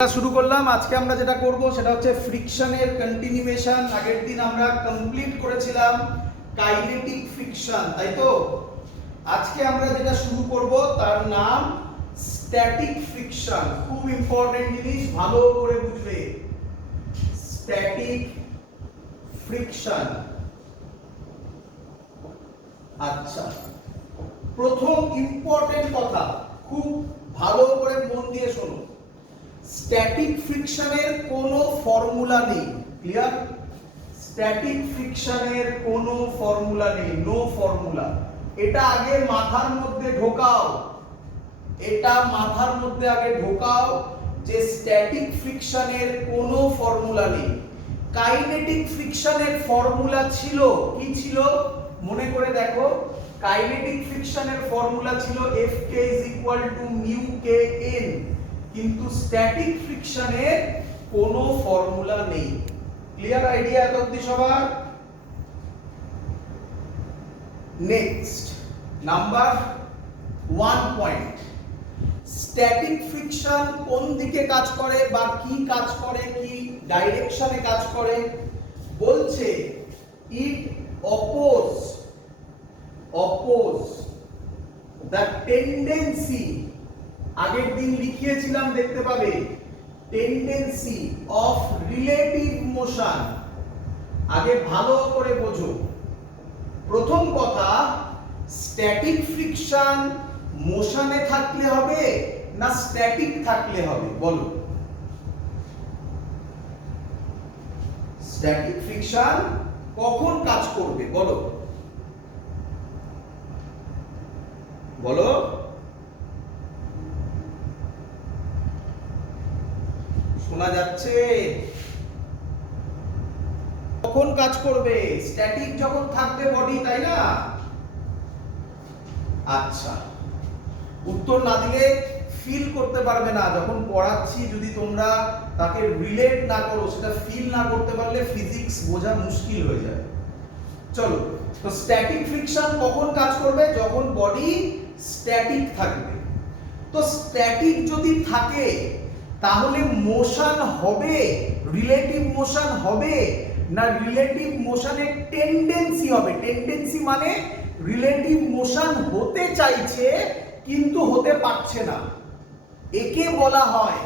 শুরু করলাম। আজকে আমরা যেটা করব সেটা হচ্ছে ফ্রিকশনের কন্টিনিউয়েশন। আগের দিন আমরা কমপ্লিট করেছিলাম কাইনেটিক ফ্রিকশন, তাই তো? আজকে আমরা যেটা শুরু করব তার নাম স্ট্যাটিক ফ্রিকশন। খুব ইম্পর্টেন্ট জিনিস, ভালো করে বুঝবে। Static friction. আচ্ছা, প্রথম ইম্পর্টেন্ট কথা, খুব ভালো করে মন দিয়ে শোনো। স্ট্যাটিক ফ্রিকশনের কোনো ফর্মুলা নেই। ক্লিয়ার? স্ট্যাটিক ফ্রিকশনের কোনো ফর্মুলা নেই, নো ফর্মুলা। এটা আগে মাথার মধ্যে ঢোকাও, এটা মাথার মধ্যে আগে ঢোকাও যে স্ট্যাটিক ফ্রিকশনের কোনো ফর্মুলা নেই। কাইনেটিক ফ্রিকশনের ফর্মুলা ছিল, কি ছিল মনে করে দেখো। কাইনেটিক ফ্রিকশনের ফর্মুলা ছিল Fk μkn, কিন্তু স্ট্যাটিক ফ্রিকশনের কোনো ফর্মুলা নেই। ক্লিয়ার আইডিয়া এত অবধি সবার? Next, number 1 point. Static friction কোন দিকে কাজ করে বা কি কাজ করে, কি ডাইরেকশনে কাজ করে বলছে। ইট অপোজ দ্য টেন্ডেন্সি, আগের দিন লিখিয়েছিলাম দেখতে পাবে, টেন্ডেন্সি অফ রিলেটিভ মোশন। আগে ভালো করে বোঝো। প্রথম কথা, স্ট্যাটিক ফ্রিকশন মোশনে থাকলে হবে না স্ট্যাটিক থাকলে হবে বলো? স্ট্যাটিক ফ্রিকশন কখন কাজ করবে বলো? বলো। শোনা যাচ্ছে? কখন কাজ করবে? স্ট্যাটিক যখন থাকবে বডি, তাই না? আচ্ছা, উত্তর না দিলে ফিল করতে পারবে না। যখন পড়াচ্ছি যদি তোমরা তাকে রিলেট না করো, সেটা ফিল না করতে পারলে ফিজিক্স বোঝা মুশকিল হয়ে যায়। চলো, তো স্ট্যাটিক ফ্রিকশন কখন কাজ করবে? যখন বডি স্ট্যাটিক থাকবে। তো স্ট্যাটিক যদি থাকে তাহলে মোশন হবে, রিলেটিভ মোশন হবে না রিলেটিভ মোশনের টেন্ডেন্সি হবে? টেন্ডেন্সি মানে রিলেটিভ মোশন হতে চাইছে কিন্তু হতে পারছে না, একে বলা হয়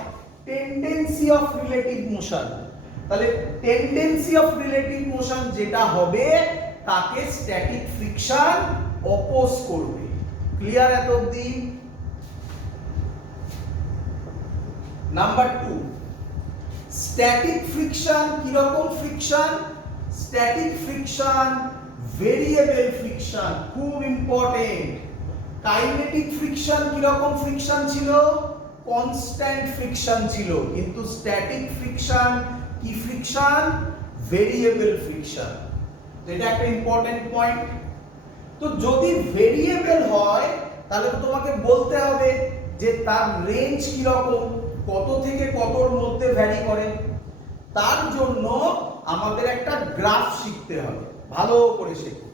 টেন্ডেন্সি অফ রিলেটিভ মোশন। তাহলে টেন্ডেন্সি অফ রিলেটিভ মোশন যেটা হবে তাকে স্ট্যাটিক ফ্রিকশন অপোজ করবে। ক্লিয়ার এত অবধি? নাম্বার 2, স্ট্যাটিক ফ্রিকশন কি রকম friction? Static friction variable friction, খুব ইম্পর্টেন্ট। কাইনেটিক ফ্রিকশন কি রকম ফ্রিকশন ছিল? কনস্ট্যান্ট ফ্রিকশন ছিল, কিন্তু স্ট্যাটিক ফ্রিকশন কি ফ্রিকশন? Variable friction. এটা একটা ইম্পর্টেন্ট পয়েন্ট। তো যদি ভেরিয়েবল হয় তাহলে তোমাকে বলতে হবে যে তার রেঞ্জ কি রকম, কত থেকে কতর মধ্যে ভ্যারি করে। তার জন্য আমাদের একটা গ্রাফ শিখতে হবে, ভালো করে শেখো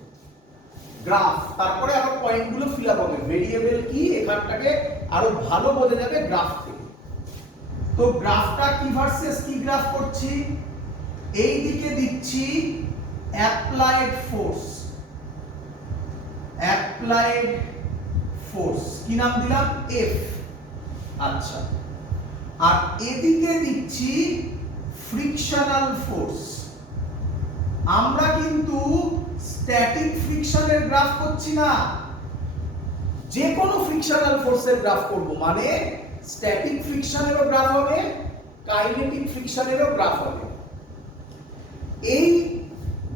গ্রাফ। তারপরে আবার পয়েন্টগুলো ফিল আপ হবে। ভেরিয়েবল কি এখানটাকে আরো ভালো বোঝা যাবে গ্রাফ থেকে। তো গ্রাফটা কি ভার্সেস কি গ্রাফ করছি? এই দিকে দিচ্ছি অ্যাপ্লাইড ফোর্স, অ্যাপ্লাইড ফোর্স কি নাম দিলাম? এফ। আচ্ছা, আর এদিকে দিচ্ছি ফ্রিকশনাল ফোর্স। আমরা কিন্তু স্ট্যাটিক ফ্রিকশনের গ্রাফ করছি না, যে কোনো ফ্রিকশনাল ফোর্সের গ্রাফ করব। মানে স্ট্যাটিক ফ্রিকশনেরও গ্রাফ হবে, কাইনেটিক ফ্রিকশনেরও গ্রাফ হবে। এই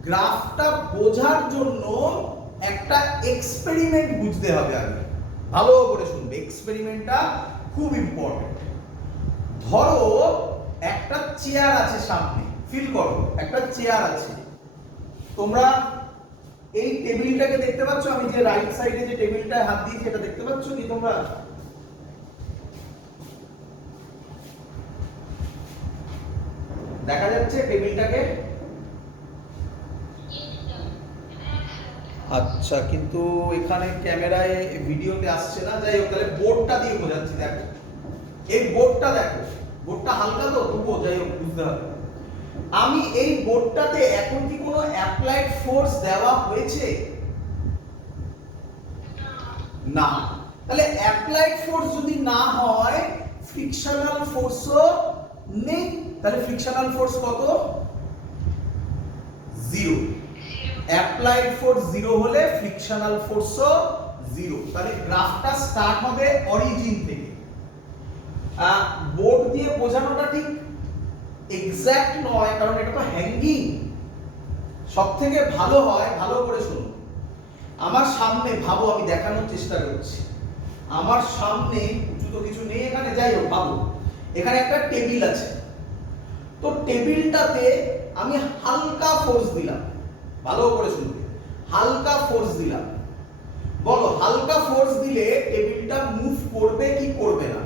গ্রাফটা বোঝার জন্য একটা এক্সপেরিমেন্ট বুঝতে হবে আগে, ভালো করে শুনবে। এক্সপেরিমেন্টটা খুব ইম্পর্টেন্ট। ধরো একটা চেয়ার আছে সামনে, ফিল করো একটা চেয়ার আছে। তোমরা এই টেবিলটাকে দেখতে পাচ্ছ? আমি যে রাইট সাইডে যে টেবিলটায় হাত দিয়েছি এটা দেখতে পাচ্ছ কি তোমরা? দেখা যাচ্ছে টেবিলটাকে? আচ্ছা, কিন্তু এখানে ক্যামেরায় ভিডিওতে আসছে না। যাই হোক, তাহলে বোর্ডটা দিয়ে বোঝাচ্ছি। দেখো, এই বোর্ডটা দেখো, বোর্ডটা হালকা তো তবুও যাই হোক বুঝতে হবে। আমি এই বোর্ডটাতে এখন কি কোনো অ্যাপ্লাইড ফোর্স দেওয়া হয়েছে? না। তাহলে অ্যাপ্লাইড ফোর্স যদি না হয় ফ্রিকশনাল ফোর্সও নেই। তাহলে ফ্রিকশনাল ফোর্স কত? 0। অ্যাপ্লাইড ফোর্স 0 হলে ফ্রিকশনাল ফোর্সও 0। তাহলে গ্রাফটা স্টার্ট হবে অরিজিন থেকে। বোর্ড দিয়ে বোঝানোটা ঠিক এক্সাক্ট নয়, কারণ এটা তো হ্যাঙ্গিং। সবথেকে ভালো হয়, ভালো করে শুনুন, আমার সামনে ভাবো, আমি দেখানোর চেষ্টা করছি, আমার সামনে উঁচু তো কিছু নেই এখানে, যাই হোক ভাবো এখানে একটা টেবিল আছে। তো টেবিলটাতে আমি হালকা ফোর্স দিলাম, ভালো করে শুনবে, হালকা ফোর্স দিলাম। বলো হালকা ফোর্স দিলে টেবিলটা মুভ করবে কি করবে না?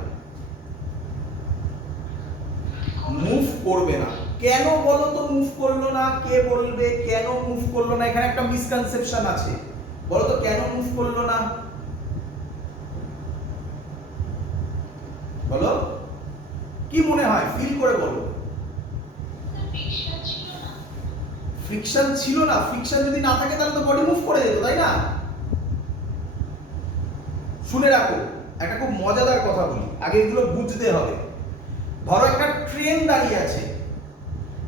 মুভ করবে না। কেন বলো তো মুভ করলো না? কে বলবে কেন মুভ করলো না? এখানে একটা মিসকনসেপশন আছে, বলো তো কেন মুভ করলো না? বলো কি মনে হয়, ফিল করে বলো। ফ্রিকশন ছিল না। ফ্রিকশন যদি না থাকে তাহলে তো বডি মুভ করে যেত, তাই না? শুনে রাখো, একটা খুব মজাদার কথা বলি, আগে এগুলো বুঝতে হবে। ধরো একটা ট্রেন দাঁড়িয়ে আছে,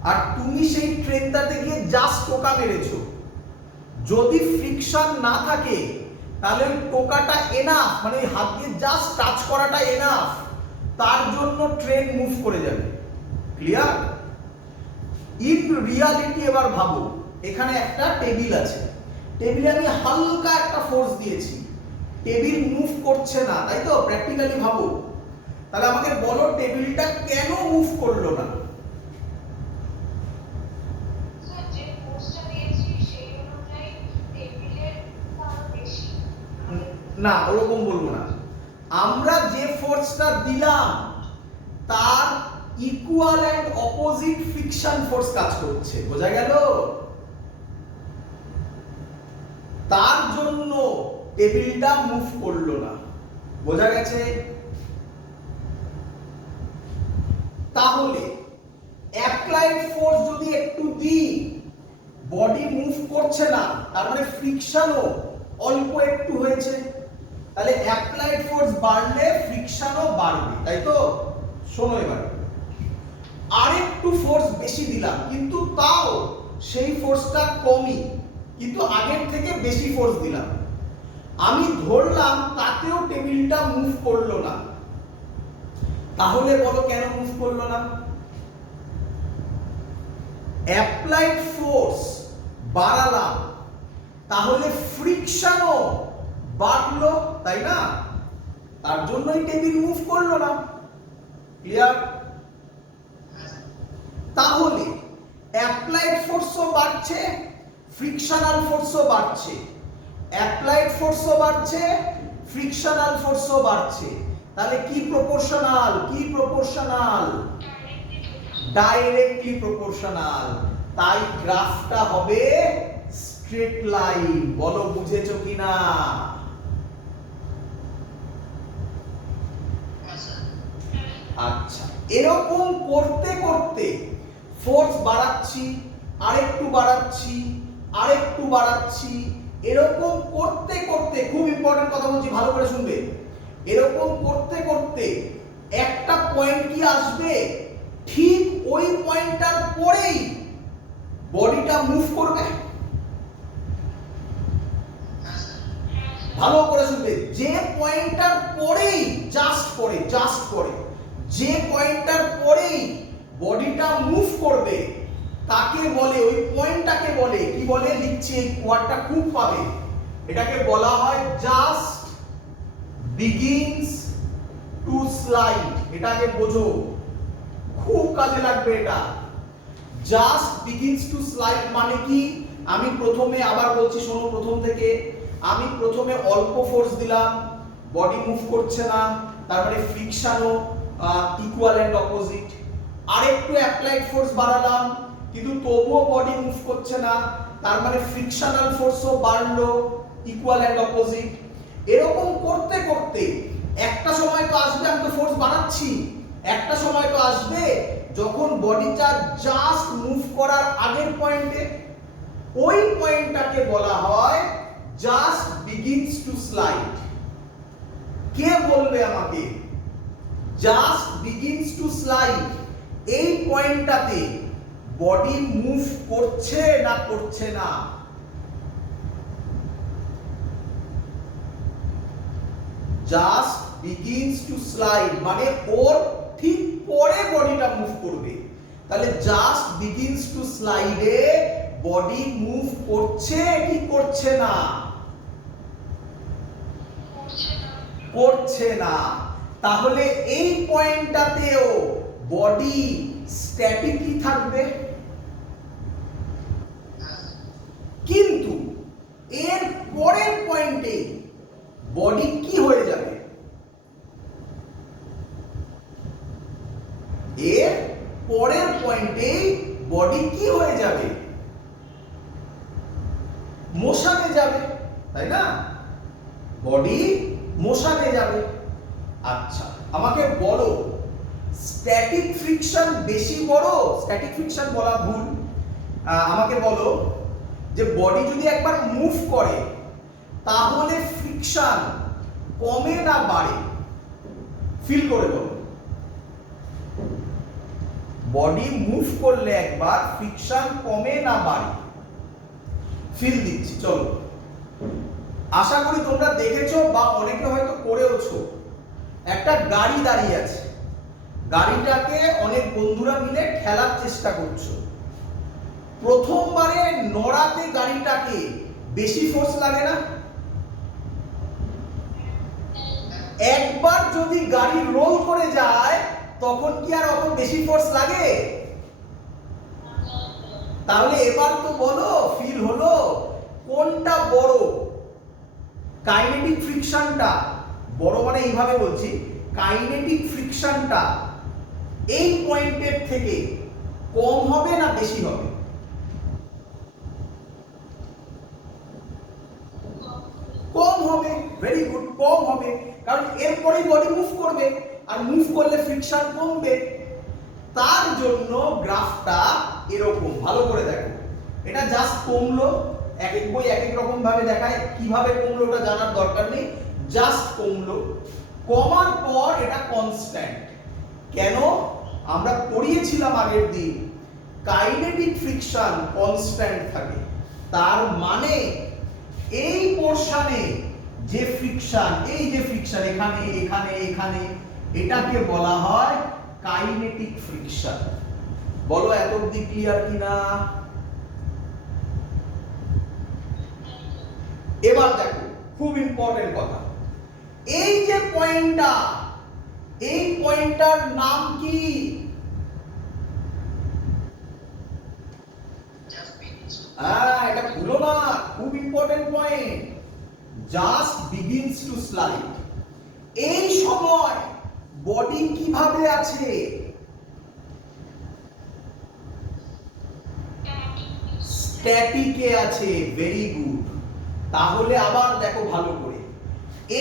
আর তুমি সেই ট্রেনটাতে গিয়ে জাস্ট টোকা মেরেছো। যদি ফ্রিকশন না থাকে তাহলে ওই টোকাটা এনাফ, মানে ওই হাত দিয়ে জাস্ট টাচ করাটা এনাফ, তার জন্য ট্রেন মুভ করে যাবে। ক্লিয়ার? ইন রিয়ালিটি এবার ভাবো, এখানে একটা টেবিল আছে, টেবিলে আমি হালকা একটা ফোর্স দিয়েছি, টেবিল মুভ করছে না, তাই তো? প্র্যাকটিক্যালি ভাবো, তাহলে আমাকে বলো টেবিলটা কেন মুভ করলো না? না, ওরকম বলবো না। আমরা যে ফোর্সটা দিলাম তার equal and opposite friction force কাজ করছে, বোঝা গেল? তার জন্য টেবিলটা মুভ করলো না, বোঝা গেছে? তাহলে অ্যাপ্লাইড ফোর্স যদি একটু দিই, বডি মুভ করছে না, তার মানে ফ্রিকশনও অল্প একটু হয়েছে, তাহলে অ্যাপ্লাইড ফোর্স বাড়লে ফ্রিকশনও বাড়বে, তাই তো? শোনো এবার, আরেকটু ফোর্স বেশি দিলাম, কিন্তু তাও সেই ফোর্সটা কমই, কিন্তু আগের থেকে বেশি ফোর্স দিলাম, আমি ধরলাম তাতেও টেবিলটা মুভ করলো না। তাহলে বলো কেন মুভ করলো না? অ্যাপ্লাইড ফোর্স বাড়ালাম, তাহলে ফ্রিকশনও বাড়লো, তাই না? তার জন্যই টেবিল মুভ করলো না। ক্লিয়ার? তাহলে অ্যাপ্লাইড ফোর্সও বাড়ছে, ফ্রিকশনাল ফোর্সও বাড়ছে, অ্যাপ্লাইড ফোর্সও বাড়ছে, ফ্রিকশনাল ফোর্সও বাড়ছে, তাহলে কি প্রপোর্শনাল? কি প্রপোর্শনাল? Directly proportional. তাই গ্রাফটা হবে স্ট্রেট লাইন। বলো বুঝেছো কিনা? আচ্ছা, এরকম করতে করতে ফোর্স বাড়াচ্ছি, আরেকটু বাড়াচ্ছি, আরেকটু বাড়াচ্ছি, এরকম করতে করতে, খুব ইম্পর্টেন্ট কথা বলছি, ভালো করে শুনবে, এরকম করতে করতে একটা পয়েন্ট কি আসবে, ঠিক ওই পয়েন্টটার পরেই বডিটা মুভ করবে। ভালো করে শুনবে, যে পয়েন্টটার পরেই, জাস্ট পরে যে পয়েন্টটার পরেই বডিটা মুভ করবে তাকে বলে, ওই পয়েন্টটাকে বলে কি বলে, লিখছি, এই ওয়ার্ডটা খুব পাবে, এটাকে বলা হয় জাস্ট বিগিনস টু স্লাইড। এটাকে বোঝো, খুব কাজে লাগবে এটা। জাস্ট বিগিনস টু স্লাইড মানে কি? আমি প্রথমে, আবার বলছি শোনো প্রথম থেকে, আমি প্রথমে অল্প ফোর্স দিলাম, বডি মুভ করছে না, তার মানে ফ্রিকশনও ইকুয়াল এন্ড অপোজিট। আরেকটু অ্যাপ্লাইড ফোর্স বাড়ালাম, কিন্তু তবুও বডি মুভ করছে না, তার মানে ফ্রিকশনাল ফোর্সও বাড়লো, ইকুয়াল এন্ড অপোজিট। এরকম করতে করতে একটা সময় তো আসবে, আমি তো ফোর্স বাড়াচ্ছি, একটা সময় তো আসবে যখন বডিটা জাস্ট মুভ করার আগের পয়েন্টে, ওই পয়েন্টটাকে বলা হয় জাস্ট বিগিনস টু স্লাইড। কে বলবে আমাকে জাস্ট বিগিনস টু স্লাইড এই পয়েন্টটাতে বডি মুভ করছে না করছে না? জাস্ট বিগিনস টু স্লাইড মানে ওর ঠিক পরে বডিটা মুভ করবে। তাহলে জাস্ট বিগিনস টু স্লাইডে বডি মুভ করছে কি করছে না? করছে না। তাহলে এই পয়েন্টটাতেও বডি স্ট্যাটিকই থাকবে, কিন্তু এর পরের পয়েন্টে বডি কি হয়ে যাবে? এর পরের পয়েন্টে বডি কি হয়ে যাবে? মোশনে যাবে, তাই না? বডি মোশনে যাবে। আচ্ছা আমাকে বলো স্ট্যাটিক ফ্রিকশন বেশি বড়, স্ট্যাটিক ফ্রিকশন বলা ভুল, আমাকে বলো যে বডি যদি একবার মুভ করে তাহলে ফ্রিকশন কমে না বাড়ে? ফিল করে বলো। বডি মুভ করলে একবার ফ্রিকশন কমে না বাড়ে? ফিল দিচ্ছি, চলো। আশা করি তোমরা দেখেছো বা অনেকে হয়তো করেওছো। একটা গাড়ি দাঁড়িয়ে আছে, গাড়িটাকে অনেক বন্ধুরা মিলে ঠেলার চেষ্টা করছো। প্রথমবারে নড়াতে গাড়িটাকে বেশি ফোর্স লাগে না? একবার যদি গাড়ি রোল করে যায় তখন কি আর অত বেশি ফোর্স লাগে? তাহলে এবার তো বলো, ফিল হলো কোনটা বড়? কাইনেটিক ফ্রিকশনটা বড় মানে এইভাবে বলছি, কাইনেটিক ফ্রিকশনটা এই পয়েন্টের থেকে কম হবে না বেশি হবে? কম হবে। ভেরি গুড, কম হবে, কারণ এরপরেই বডি মুভ করবে আর মুভ করলে ফ্রিকশন কমবে। তার জন্য গ্রাফটা এরকম, ভালো করে দেখো। এটা জাস্ট কমলো, এক এক বই এক এক রকম ভাবে দেখায়, কিভাবে কমলো ওটা জানার দরকার নেই, জাস্ট কমলো। কমার পর এটা কনস্ট্যান্ট। কেন? আমরা পড়িয়েছিলাম আগের দিন কাইনেটিক ফ্রিকশন কনস্ট্যান্ট থাকে। তার মানে এই পোরশনে যে ফ্রিকশন, এই যে ফ্রিকশন এখানে এখানে এখানে, এটাকে বলা হয় কাইনেটিক ফ্রিকশন। বলো এত অবধি ক্লিয়ার কিনা? এবার দেখো খুব ইম্পর্টেন্ট কথা, এই যে পয়েন্টটা, এই পয়েন্টটার নাম কি? এটা ভুলো না, খুব important point. Just begins two slide. এই সময় বডি কিভাবে আছে? স্ট্যাটিকে আছে। Very good. তাহলে আবার দেখো ভালো করে,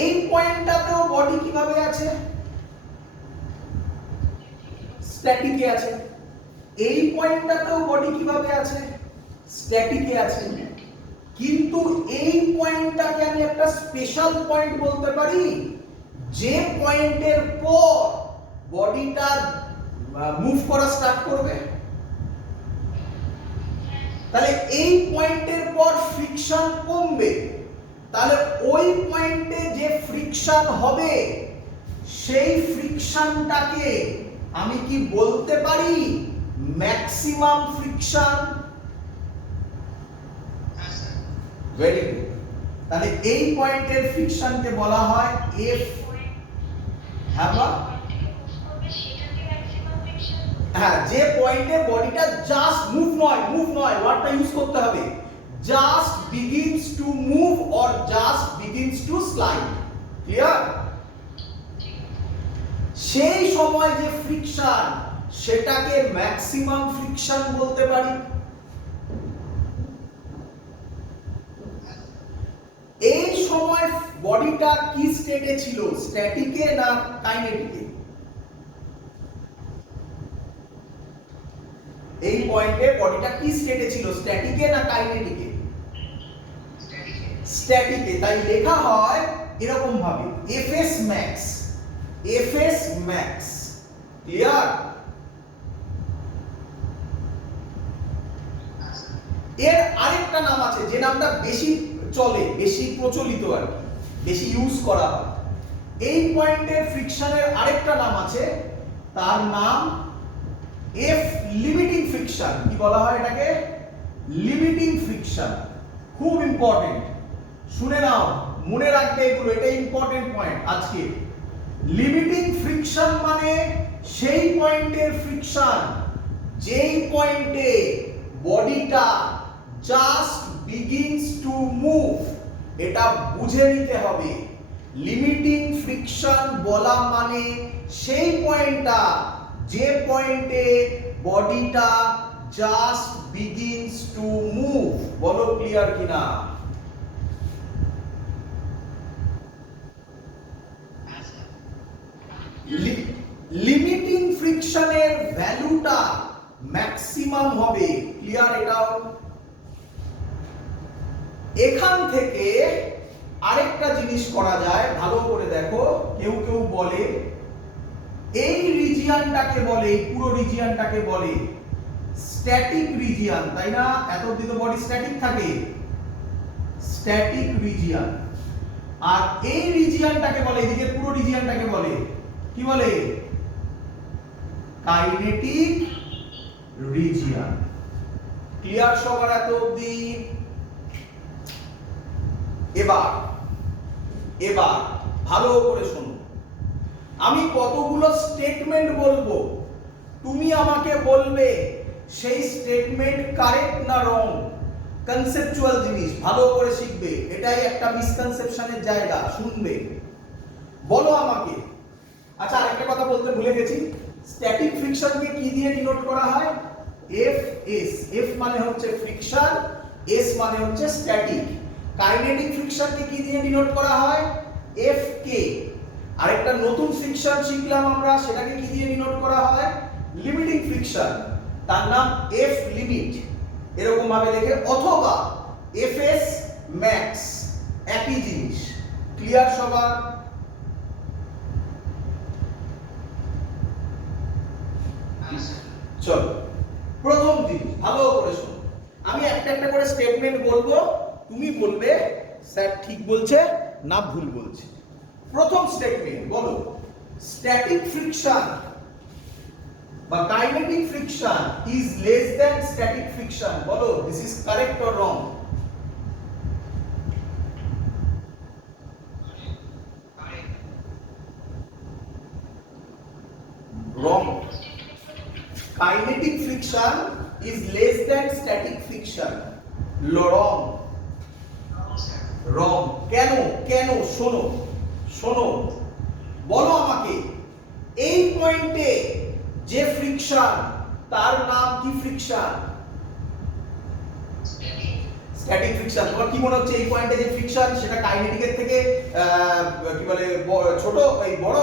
এই পয়েন্টটাতেও বডি কিভাবে আছে? স্ট্যাটিকে আছে। এই পয়েন্টটাতেও বডি কিভাবে আছে? স্ট্যাটিকে আছে। কিন্তু এই পয়েন্টটাকে আমি একটা স্পেশাল পয়েন্ট বলতে পারি, যে পয়েন্টের পর বডিটা মুভ করা স্টার্ট করবে। তাহলে এই পয়েন্টের পর ফ্রিকশন কমবে, তাহলে ওই পয়েন্টে যে ফ্রিকশন হবে সেই ফ্রিকশনটাকে আমি কি বলতে পারি ম্যাক্সিমাম ফ্রিকশন? Very good. তাহলে এই পয়েন্টের ফ্রিকশনকে বলা হয় এফ। হ্যাঁ, যে পয়েন্টে বডিটা জাস্ট মুভ নয়, ওয়ার্ডটা ইউজ করতে হবে, just begins to move or just begins two slide. Clear? সেই সময় যে ফ্রিকশন সেটাকে ম্যাক্সিমাম ফ্রিকশন বলতে পারি। এই সময় বডিটা কি স্টেটে ছিল, স্ট্যাটিকে না কাইনেটিকে? এই পয়েন্টে বডিটা কি স্টেটে ছিল, স্ট্যাটিকে না কাইনেটিকে? স্ট্যাটিকে। তাই লেখা হয় এরকম ভাবে FS max, FS max. Clear? এর আরেকটা নাম আছে যে নামটা বেশি চলে, বেশি প্রচলিত আর কি, বেশি ইউজ করা হয়। এই পয়েন্টের ফ্রিকশনের আরেকটা নাম আছে, তার নাম এফ লিমিটিং ফ্রিকশন। কি বলা হয় এটাকে? Limiting friction. খুব ইম্পর্টেন্ট, শুনে নাও, মনে রাখবে এগুলো, এটা ইম্পর্টেন্ট পয়েন্ট আজকে। লিমিটিং ফ্রিকশন মানে সেই পয়েন্টের ফ্রিকশন যেই পয়েন্টে বডিটা জাস্ট বিগিনস টু মুভ। এটা বুঝে নিতে হবে। লিমিটিং ফ্রিকশন বলা মানে সেই পয়েন্টটা যে পয়েন্টে বডিটা জাস্ট বিগিনস টু মুভ। বলো ক্লিয়ার কিনা? লিমিটিং ফ্রিকশনের ভ্যালুটা ম্যাক্সিমাম হবে। ক্লিয়ার? এটাও এখান থেকে আরেকটা জিনিস করা যায়, ভালো করে দেখো। কেউ কেউ বলে এই রিজিয়নটাকে বলে, এই পুরো রিজিয়নটাকে বলে স্ট্যাটিক রিজিয়ন, তাই না? এত অবধি তো বডি স্ট্যাটিক থাকে, স্ট্যাটিক রিজিয়ন। আর এই রিজিয়নটাকে বলে, এদিকে পুরো রিজিয়নটাকে বলে কি বলে? Kinetic region. ক্লিয়ার সবার এত অবধি? এবার ভালো করে শোনো, আমি কতগুলো স্টেটমেন্ট বলবো, তুমি আমাকে বলবে সেই স্টেটমেন্ট কারেক্ট না রং। কনসেপচুয়াল জিনিস ভালো করে শিখবে, এটাই একটা মিসকনসেপশনের জায়গা। শুনবে, বলো আমাকে। আচ্ছা, আরেকটা কথা বলতে ভুলে গেছি, স্ট্যাটিক ফ্রিকশনকে কি দিয়ে ডিনোট করা হয়? F S. এফ মানে হচ্ছে ফ্রিকশন, এস মানে হচ্ছে স্ট্যাটিক। কাইনেটিক ফ্রিকশনকে কি দিয়ে ডিনোট করা হয়? এফ কে। আরেকটা নতুন ফ্রিকশন শিখলাম আমরা, সেটাকে কি দিয়ে ডিনোট করা হয়? লিমিটিং ফ্রিকশন, তার নাম এফ লিমিট। এরকম ভাবে লেখে, অথবা এফ এস ম্যাক্স, একই জিনিস। ক্লিয়ার সবার? চলো, প্রথম জিনিস ভালো করে শোনো, আমি একটা একটা করে স্টেটমেন্ট বলবো, তুমি বলবে স্যার ঠিক বলছে না ভুল বলছে। প্রথম স্টেটমেন্ট বলো, স্ট্যাটিক ফ্রিকশন বা kinetic friction is less than static friction. বলো, this is correct or wrong? Wrong. Kinetic friction is less than static friction. Wrong, wrong. কেন? কেন? শোনো শোনো, বলো আমাকে, এই পয়েন্টে যে ফ্রিকশন তার নাম কি ফ্রিকশন? Static friction. তোমার কি মনে হচ্ছে এই পয়েন্টে যে ফ্রিকশন সেটা কাইনেটিকের থেকে কি বলে ছোট, এই বড়?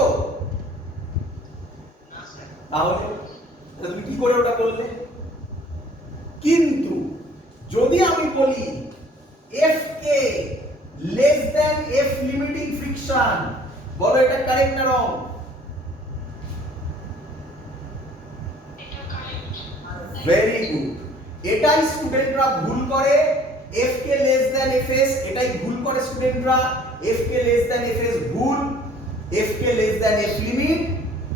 তাহলে তুমি কি করে ওটা বললে? কিন্তু যদি আমি বলি F K less than F limiting friction, বলো এটা কারেক্ট না রং? Very good. এটাই স্টুডেন্টরা ভুল করে, F K less than F S, এটাই ভুল করে স্টুডেন্টরা। F K less than F S ভুল, F K less than F limit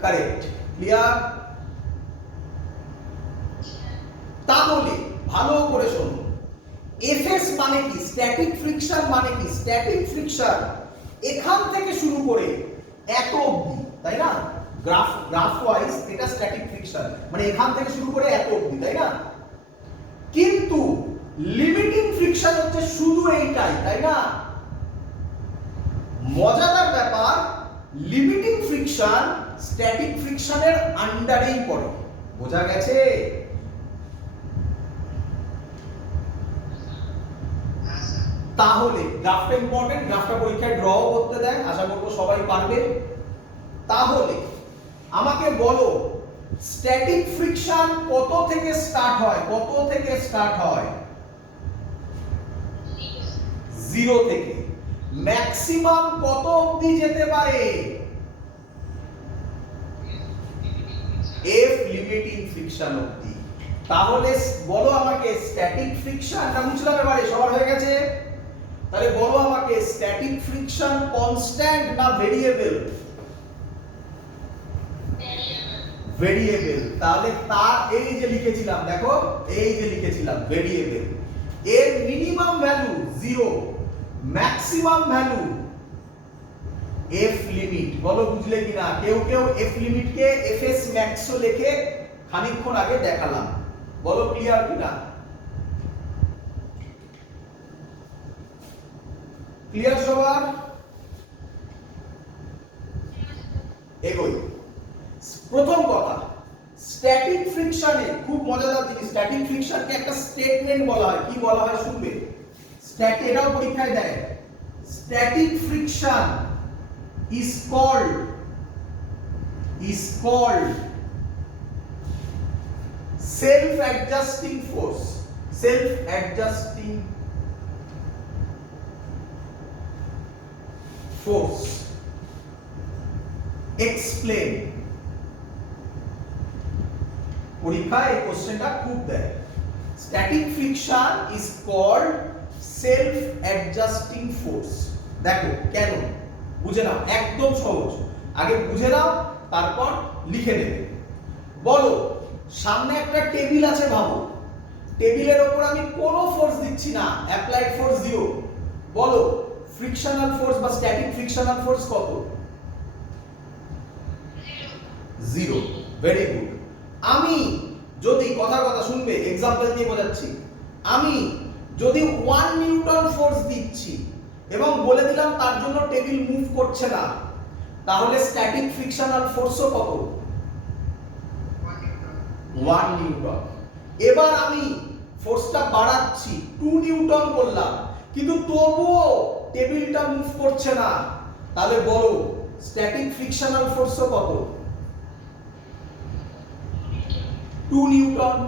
correct. Clear? তাহলে ভালো করে শোনো, এফএস মানে কি? স্ট্যাটিক ফ্রিকশন মানে কি? স্ট্যাটিক ফ্রিকশন এখান থেকে শুরু করে এত অবধি, তাই না? গ্রাফ ওয়াইজ এটা স্ট্যাটিক ফ্রিকশন, মানে এখান থেকে শুরু করে এত অবধি, তাই না? কিন্তু লিমিটিং ফ্রিকশন হচ্ছে শুধু এইটাই, তাই না? মজাদার ব্যাপার, লিমিটিং ফ্রিকশন স্ট্যাটিক ফ্রিকশনের আন্ডারেই পড়ে। বোঝা গেছে? তাহলে গ্রাফটা ইম্পর্টেন্ট, গ্রাফটা পরীক্ষায় ড্রও করতে দেয়, আশা করব সবাই পারবে। তাহলে আমাকে বলো স্ট্যাটিক ফ্রিকশন কত থেকে স্টার্ট হয়? কত থেকে স্টার্ট হয়? 0 থেকে। ম্যাক্সিমাম কত অবধি যেতে পারে? F লিমিটিং ফ্রিকশন অবধি। তাহলে বলো আমাকে স্ট্যাটিক ফ্রিকশন, এটা বুঝলাম এবারে সবার হয়ে গেছে? তাহলে বলো আমাকে স্ট্যাটিক ফ্রিকশন কনস্ট্যান্ট না ভেরিয়েবল? ভেরিয়েবল। তাহলে তার এই যে লিখেছিলাম, দেখো এই যে লিখেছিলাম ভেরিয়েবল, এর minimum value 0, maximum value f limit. বলো বুঝলে কিনা? কেউ কেউ f লিমিট কে fs max ও লিখে খানিকক্ষণ আগে দেখালাম। বলো ক্লিয়ার কিনা? ক্লিয়ার সবার? এগোই। প্রথম কথা, স্ট্যাটিক ফ্রিকশনে খুব মজাদার জিনিস, স্ট্যাটিক ফ্রিকশনকে একটা স্টেটমেন্ট বলা হয়। কি বলা হয় শুনবে? স্ট্যাটিক, এটাও পরীক্ষায় দেয়। Static friction is called self adjusting force. Self adjusting force. Explain. পরীক্ষায় এই কোশ্চেনটা খুব দেয়। Static friction is called self adjusting force. দেখো কেন বুঝে নাও, একদম সহজ। আগে বুঝে নাও, তারপর লিখে নেবে। বলো, সামনে একটা টেবিল আছে, ভাবো টেবিলের উপর আমি কোনো ফোর্স দিচ্ছি না, অ্যাপ্লাইড ফোর্স 0। বলো ফ্রিকশনাল ফোর্স বা স্ট্যাটিক ফ্রিকশনাল ফোর্স কত? 0। Very good. আমি যদি কথা শুনবে, এক্সাম্পল দিয়ে বোঝাচ্ছি। আমি যদি 1 নিউটন ফোর্স দিচ্ছি এবং বলে দিলাম তার জন্য টেবিল মুভ করছে না, তাহলে স্ট্যাটিক ফ্রিকশনাল ফোর্সও কত? 1 নিউটন। এবার আমি ফোর্সটা বাড়াচ্ছি, 2 নিউটন করলাম, কিন্তু তবুও টেবিলটা মুভ করছে না, তাহলে বলো স্ট্যাটিক ফ্রিকশনাল ফোর্সও কত? 2 নিউটন।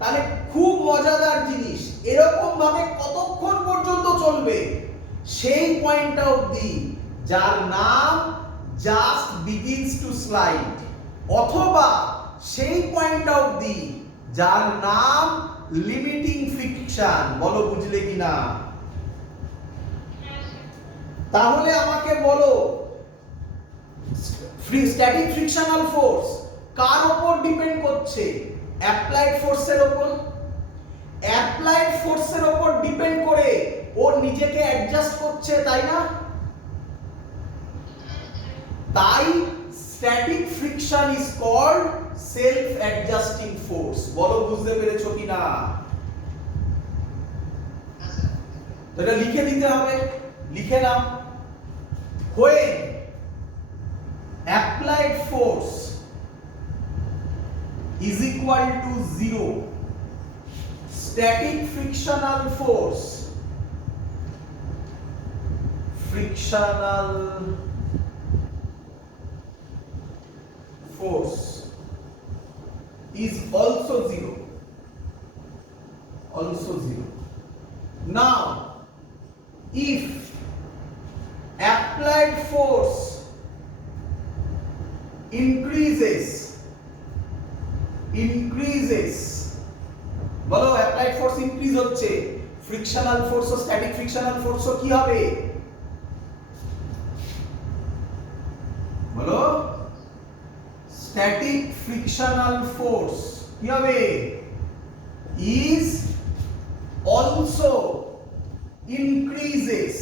তাহলে খুব মজাদার জিনিস, এরকম ভাবে কতক্ষণ পর্যন্ত চলবে? সেই পয়েন্টটা অবধি যার নাম জাস্ট বিগিনস টু স্লাইড, অথবা সেই পয়েন্টটা অবধি যার নাম লিমিটিং ফ্রিকশন। বলো বুঝলে কিনা? তাহলে আমাকে বলো স্ট্যাটিক ফ্রিকশনাল ফোর্স কার উপর ডিপেন্ড করছে? অ্যাপ্লাইড ফোর্সের উপর। অ্যাপ্লাইড ফোর্সের উপর ডিপেন্ড করে ও নিজেকে অ্যাডজাস্ট করছে, তাই না? তাই static friction is called self adjusting force. বলো বুঝতে পেরেছো কিনা? তো এটা লিখে দিতে হবে, লিখে নাও। when applied force is equal to 0, static frictional force is also 0. Now if applied force increases, বলো অ্যাপ্লাইড ফোর্স ইনক্রিজ হচ্ছে, ফ্রিকশনাল ফোর্স ও স্ট্যাটিক ফ্রিকশনাল ফোর্স কি হবে? বলো স্ট্যাটিক ফ্রিকশনাল ফোর্স কি হবে? Is also increases.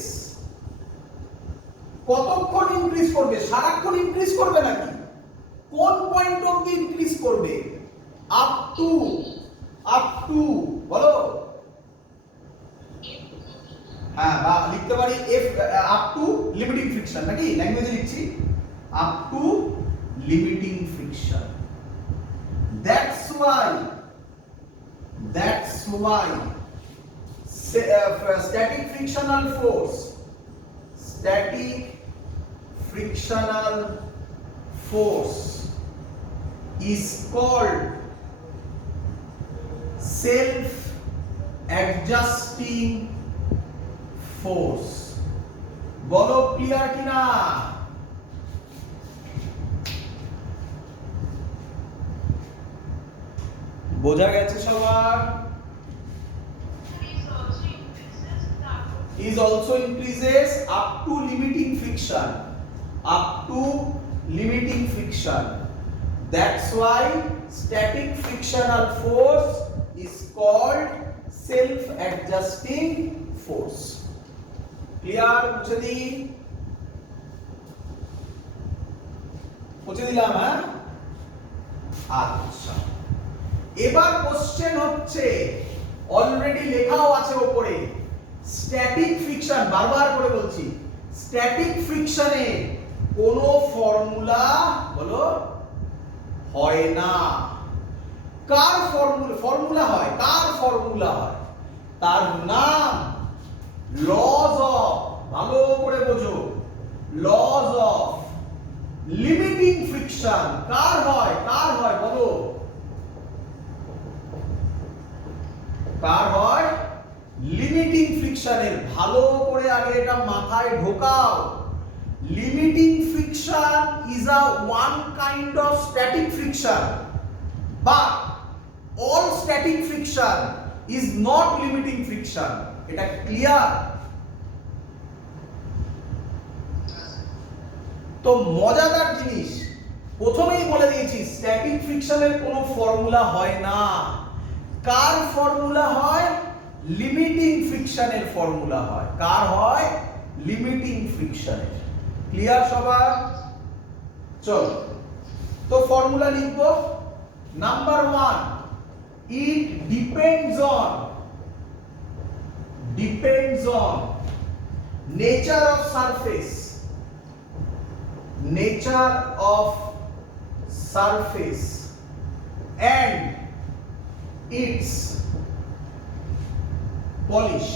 কতক্ষণ ইনক্রিজ করবে? সারাক্ষণ ইনক্রিজ করবে নাকি? কোন পয়েন্ট অবধি ইনক্রিজ করবে? আপ টু বলো। হ্যাঁ, বা লিখতে পারি F up to limiting friction, নাকি ল্যাঙ্গুয়েজে লিখছি up to limiting friction. That's why static frictional force is called self adjusting force. বলো ক্লিয়ার কিনা? বোঝা গেছে সবার? Is also increases up to limiting friction. Up to limiting friction. That's why static frictional force is called self-adjusting force. Clear? বুঝে দিলাম হ্যাঁ? আচ্ছা, এবার কোশ্চেন হচ্ছে, অলরেডি লেখাও আছে উপরে, স্ট্যাটিক ফ্রিকশন, বারবার করে বলছি, স্ট্যাটিক ফ্রিকশনে কোনো ফর্মুলা বলো হয় না। কার ফর্মুলা হয়? কার ফর্মুলা হয়? তার নাম লজ অফ, ভালো করে বোঝো, লজ অফ লিমিটিং ফ্রিকশন। কার হয়? কার হয় বলো? কার হয়? লিমিটিং ফ্রিকশনের। ভালো করে আগে এটা মাথায় ঢোকাও। Limiting friction is a one kind of static friction, but all static friction is not limiting friction. এটা ক্লিয়ার? তো মজাদার জিনিস, প্রথমেই বলে দিয়েছি স্ট্যাটিক ফ্রিকশনের কোনো ফর্মুলা হয় না। কার ফর্মুলা হয়? লিমিটিং ফ্রিকশনের ফর্মুলা হয়। কার হয়? লিমিটিং ফ্রিকশনের। ক্লিয়ার সবার? চলো তো ফর্মুলা লিখবো। Number 1, it depends on nature of surface, and its polish,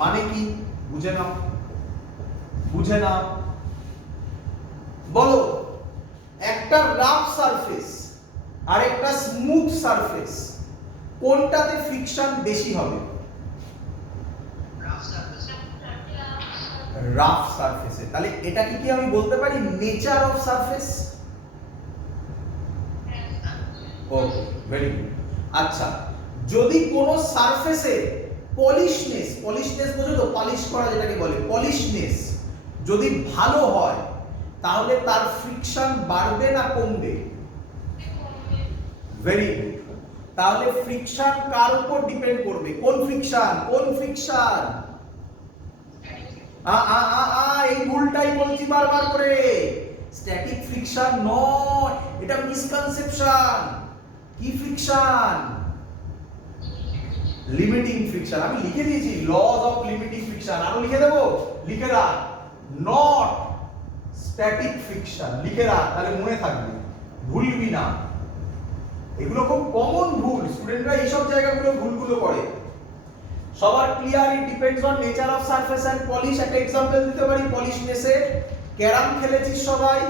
মানে কি বুঝে নাও, বলো। একটা রাফ সারফেস আর একটা স্মুথ সারফেস, কোনটাতে ফ্রিকশন বেশি হবে? রাফ সারফেসে। তাহলে এটা কি আমি বলতে পারি nature of surface? Okay, very good. আচ্ছা, যদি কোনো সারফেসে পলিশনেস বোঝো তো, পলিশ করা যেটাকে বলে, পলিশনেস যদি ভালো হয় তাহলে তার ফ্রিকশন বাড়বে না কমবে? Very good. তাহলে ফ্রিকশন কার উপর ডিপেন্ড করবে? কোন ফ্রিকশন? এই ভুলটাই বলছি বারবার করে, স্ট্যাটিক ফ্রিকশন নয়, এটা মিসকনসেপশন। কি ফ্রিকশন? Limiting friction. আমি লিখে দিয়েছি লজ অফ লিমিটিং ফ্রিকশন, আরো লিখে দেবো, লিখে রাখ, নট স্ট্যাটিক ফ্রিকশন। লিখে রাখ, তাহলে মনে থাকবে, ভুলবি না। এগুলো খুব কমন ভুল, স্টুডেন্টরা এইসব জায়গাগুলো ভুলগুলো করে। সবার clear? It depends on nature of surface and polish. একটা एग्जांपल দিতে পারি পলিশনেসের। ক্যারাম খেলেছিস সবাই?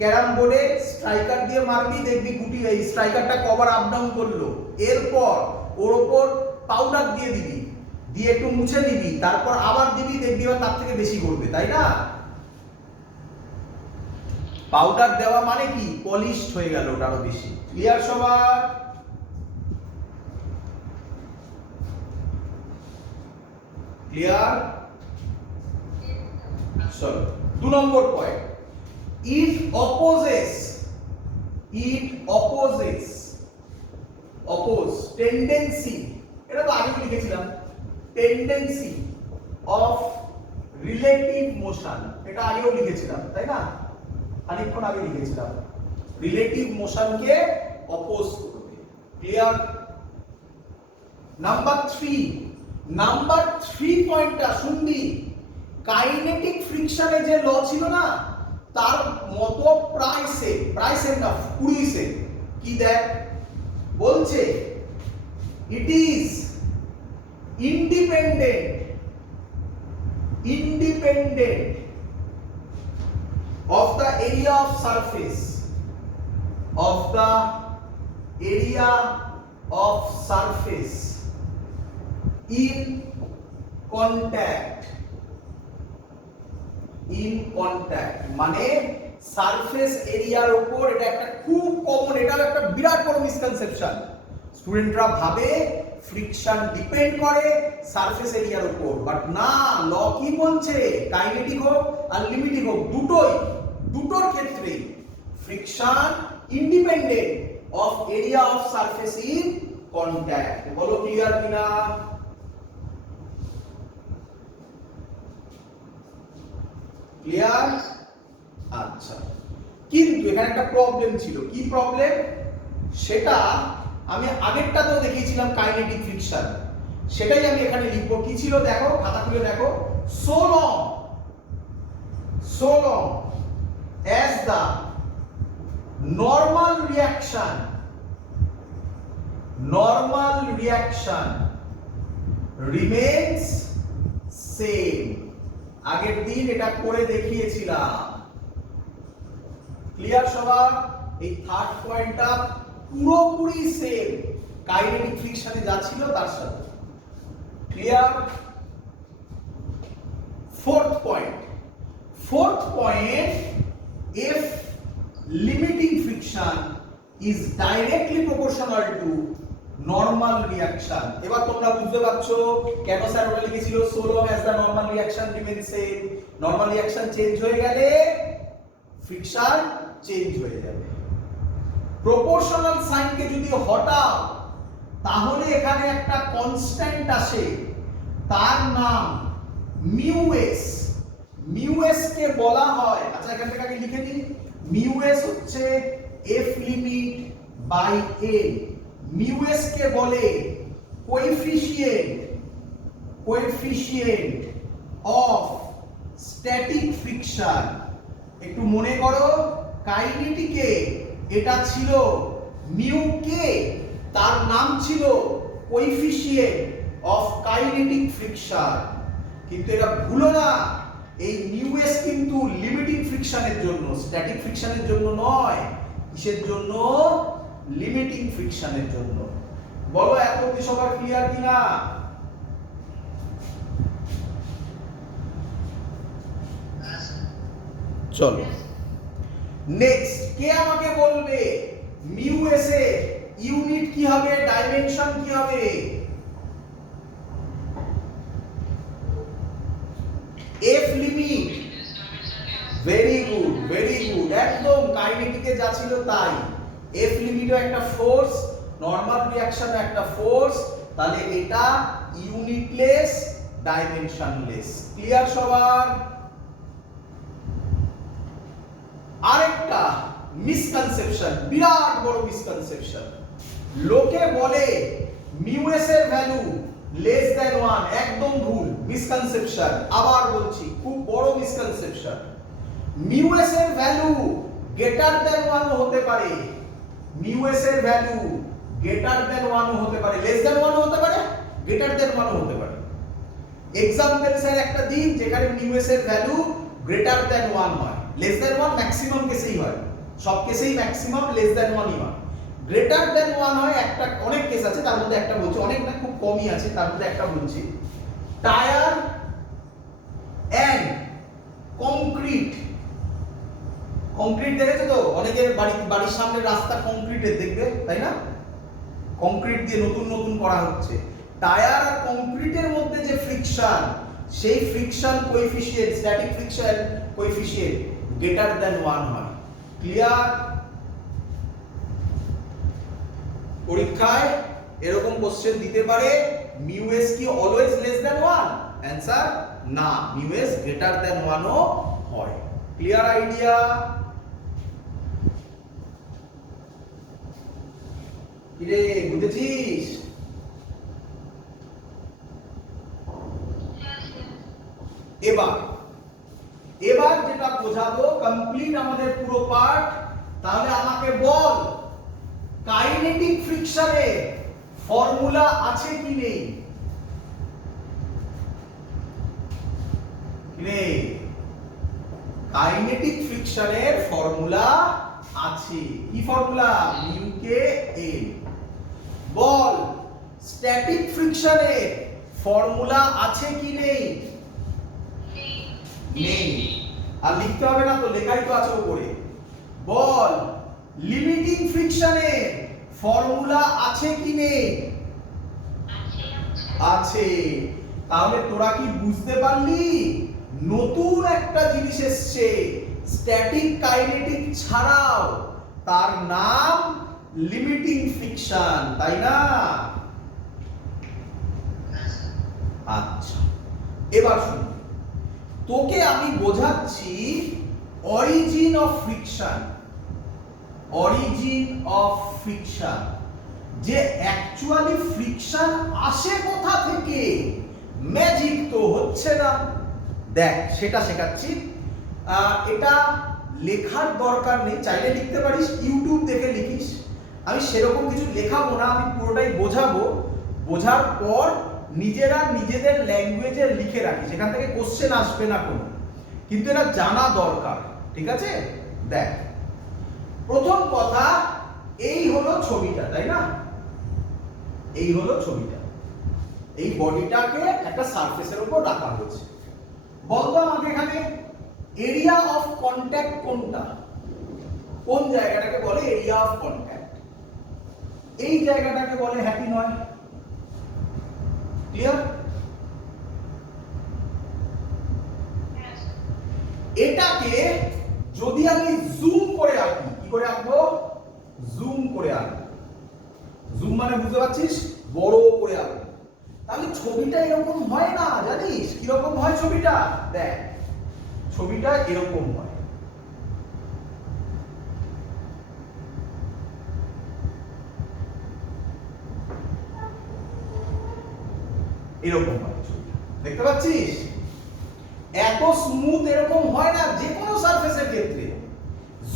ক্যারাম বোর্ডে স্ট্রাইকার দিয়ে মারবি, দেখবি গুটি এই স্ট্রাইকারটা কভার আপ ডাউন করলো, এরপর ওর উপর পাউডার দিয়ে দিবি, দিয়ে একটু মুছে দিবি, তারপর আবার দিবি, দেখবি এবার তার থেকে বেশি করবে, তাই না? পাউডার দেওয়া মানে কি? পলিশড হয়ে গেল, ওটা আরো বেশি। ক্লিয়ার সবার? ক্লিয়ার? চলো 2 নম্বর পয়েন্ট, it oppose tendency, এটা তো আগে লিখেছিলাম, tendency of relative motion, এটা আগেও লিখেছিলাম তাই না? খানিকক্ষণ আগে লিখেছিলাম, রিলেটিভ মোশনকে অপোজ করবে। ক্লিয়ার? নাম্বার 3 পয়েন্টটা শুনবি, কাইনেটিক ফ্রিকশনে যে ল ছিল না, তার মতো প্রায় সেম না, 20 সেম। কি দেখ বলছে? It is independent of the area of surface, of the area of surface in contact, in contact মানে সারফেস এরিয়ার উপর, এটা একটা খুব কমন, এটা একটা বিরাট বড় মিসকনসেপশন। স্টুডেন্টরা ভাবে ফ্রিকশন ডিপেন্ড করে সারফেস এরিয়ার উপর, বাট না, ল কি বলছে, কাইনেটিক হোক আর লিমিটিক হোক দুটোর ক্ষেত্রে friction independent of area of surface in contact. বলো ক্লিয়ার কিনা? ক্লিয়ার? আচ্ছা, কিন্তু এখানে একটা প্রবলেম ছিল। কি প্রবলেম? সেটা আমি আগেরটাতেও দেখিয়েছিলাম, কাইনেটিক ফ্রিকশন, সেটাই আমি এখানে লিখবো। কি ছিল দেখো, খাতা খুলে দেখো। so long as the normal reaction remains same। আগের দিন এটা করে দেখিয়েছিলাম। ক্লিয়ার সবার? এই থার্ড পয়েন্টটা পুরোপুরি সেম কাইনেটিক ফ্রিকশনে যা ছিল তার সাথে। Clear? fourth point, if limiting friction is directly proportional to normal reaction। এবার তোমরা বুঝতে পারছো কেন স্যার ওটা লিখেছিল so long as the normal reaction remains same। Normal reaction change হয়ে গেলে ফ্রিকশন চেঞ্জ হয়ে যাবে। প্রপোর্শনাল সাইনকে যদি হটাও তাহলে এখানে একটা কনস্ট্যান্ট আসে, তার নাম মিউ এস। মিউ এস কে বলা হয়, আচ্ছা এখান থেকে আগে লিখে দিই, মিউ এস হচ্ছে F limit by A. Mu S কে বলে কোএফিশিয়েন্ট অফ স্ট্যাটিক ফ্রিকশন। একটু মনে করো, কাইনেটিকে এটা ছিল মিউ কে, তার নাম ছিল কোএফিশিয়েন্ট অফ কাইনেটিক ফ্রিকশন। কিন্তু এটা ভুলো না, এই মিউ এস কিন্তু লিমিটিং ফ্রিকশনের জন্য, স্ট্যাটিক ফ্রিকশনের জন্য নয়। কিসের জন্য? লিমিটিং ফ্রিকশনের জন্য। বলো এত অবধি সবার ক্লিয়ার কিনা? চলো নেক্সট, কে আমাকে বলবে মিউ এস এর ইউনিট কি হবে, ডাইমেনশন কি হবে? F limit. ভেরি গুড, একদম কাইনেটিকে যা ছিল তাই। এফ লিমিটও একটা ফোর্স, নরমাল রিঅ্যাকশনও একটা ফোর্স, তাহলে এটা ইউনিটলেস, ডাইমেনশনলেস। ক্লিয়ার সবার? আরেকটা মিসকনসেপশন, বিরাট বড় মিসকনসেপশন, লোকে বলে মিউ এস এর ভ্যালু লেস দ্যান 1। একদম ভুল মিসকনসেপশন। আবার বলছি, খুব বড় মিসকনসেপশন। মিউ এস এর ভ্যালু গ্রেটার দ্যান 1 হতে পারে, মিউ এস এর ভ্যালু গ্রেটার দ্যান 1 হতে পারে, লেস দ্যান 1 হতে পারে, গ্রেটার দ্যান 1 হতে পারে। এক্সাম্পল স্যার একটা দিন যেখানে মিউ এস এর ভ্যালু গ্রেটার দ্যান 1 হয়, লেস দ্যান 1 ম্যাক্সিমাম কেসেই হয়, সব কেসেই ম্যাক্সিমাম লেস দ্যান 1ই হয়। গ্রেটার দ্যান 1 হয় একটা, অনেক কেস আছে, তার মধ্যে একটা বলছি, অনেক না খুব কমই আছে, তার মধ্যে একটা বলছি। Tyre and concrete. কংক্রিট দেখেছো তো, অনেকের বাড়ির সামনে রাস্তা কংক্রিটের, দেখবে তাই না? কংক্রিট দিয়ে নতুন করা হচ্ছে। টায়ার আর কংক্রিটের মধ্যে যে ফ্রিকশন, সেই friction coefficient, static friction coefficient greater than 1 হয়। ক্লিয়ার? পরীক্ষায় এরকম কোশ্চেন দিতে পারে, মিউ এস কি অলওয়েজ লেস দ্যান 1? অ্যানসার না, মিউ এস গ্রেটার দ্যান 1 ও হয়। Clear idea? কিরে বুঝেছিস? এবার যেটা বোঝাবো, কমপ্লিট আমাদের পুরো পার্ট। তাহলে আমাকে বল, কাইনেটিক ফ্রিকশনে ফর্মুলা আছে কি নেই? কাইনেটিক ফ্রিকশনের ফর্মুলা আছে। কি ফর্মুলা? মিউ কে এল। বল স্ট্যাটিক ফ্রিকশনের ফর্মুলা আছে কি নেই? নেই। আর লিখতে হবে না তো, লেখাই তো আছে উপরে। বল লিমিটিং ফ্রিকশনের ফর্মুলা আছে কি নেই? আছে। তাহলে তোরা কি বুঝতে পারলি? নতুন একটা জিনিস এসছে, স্ট্যাটিক কাইনেটিক ছাড়াও, তার নাম লিমিটিং ফ্রিকশন, তাই না? আচ্ছা, এবার শুন, তোকে আমি বোঝাচ্ছি origin of friction. Origin of friction, যে অ্যাকচুয়ালি ফ্রিকশন আসে কোথা থেকে? ম্যাজিক তো হচ্ছে না। দেখ, সেটা শেখাচ্ছি। এটা লেখার দরকার নেই, চাইলে লিখতে পারিস, ইউটিউব দেখে লিখিস। আমি সেরকম কিছু লেখাবো না, আমি পুরোটাই বোঝাবো। বোঝার পর নিজেরা নিজেদের ল্যাঙ্গুয়েজে লিখে রাখিস, সেখান থেকে কোশ্চেন আসবে না কোনো, কিন্তু এটা জানা দরকার। ঠিক আছে? দেখ, প্রথম কথা, এই হলো ছবিটা, তাই না? এই হলো ছবিটা। এই বডিটাকে একটা সারফেসের উপর রাখা হয়েছে। বলতো আমাকে এখানে এরিয়া অফ কন্ট্যাক্ট কোনটা? কোন জায়গাটাকে বলে এরিয়া অফ কন্ট্যাক্ট? এই জায়গাটাকে বলে হ্যাপি নয়। ক্লিয়ার? এটাকে যদি আমি জুম করে আঁকি, কি করে আঁকবো? জুম করে আঁকবো। জুম মানে বুঝতে পারছিস? বড় করে আঁকবো। তাহলে ছবিটা এরকম হয় না, জানিস কিরকম হয় ছবিটা? দেখ, ছবিটা এরকম হয়। এরকম হয় ছবিটা, দেখতে পাচ্ছিস? এত স্মুথ এরকম হয় না যে কোনো সারফেসের ক্ষেত্রে।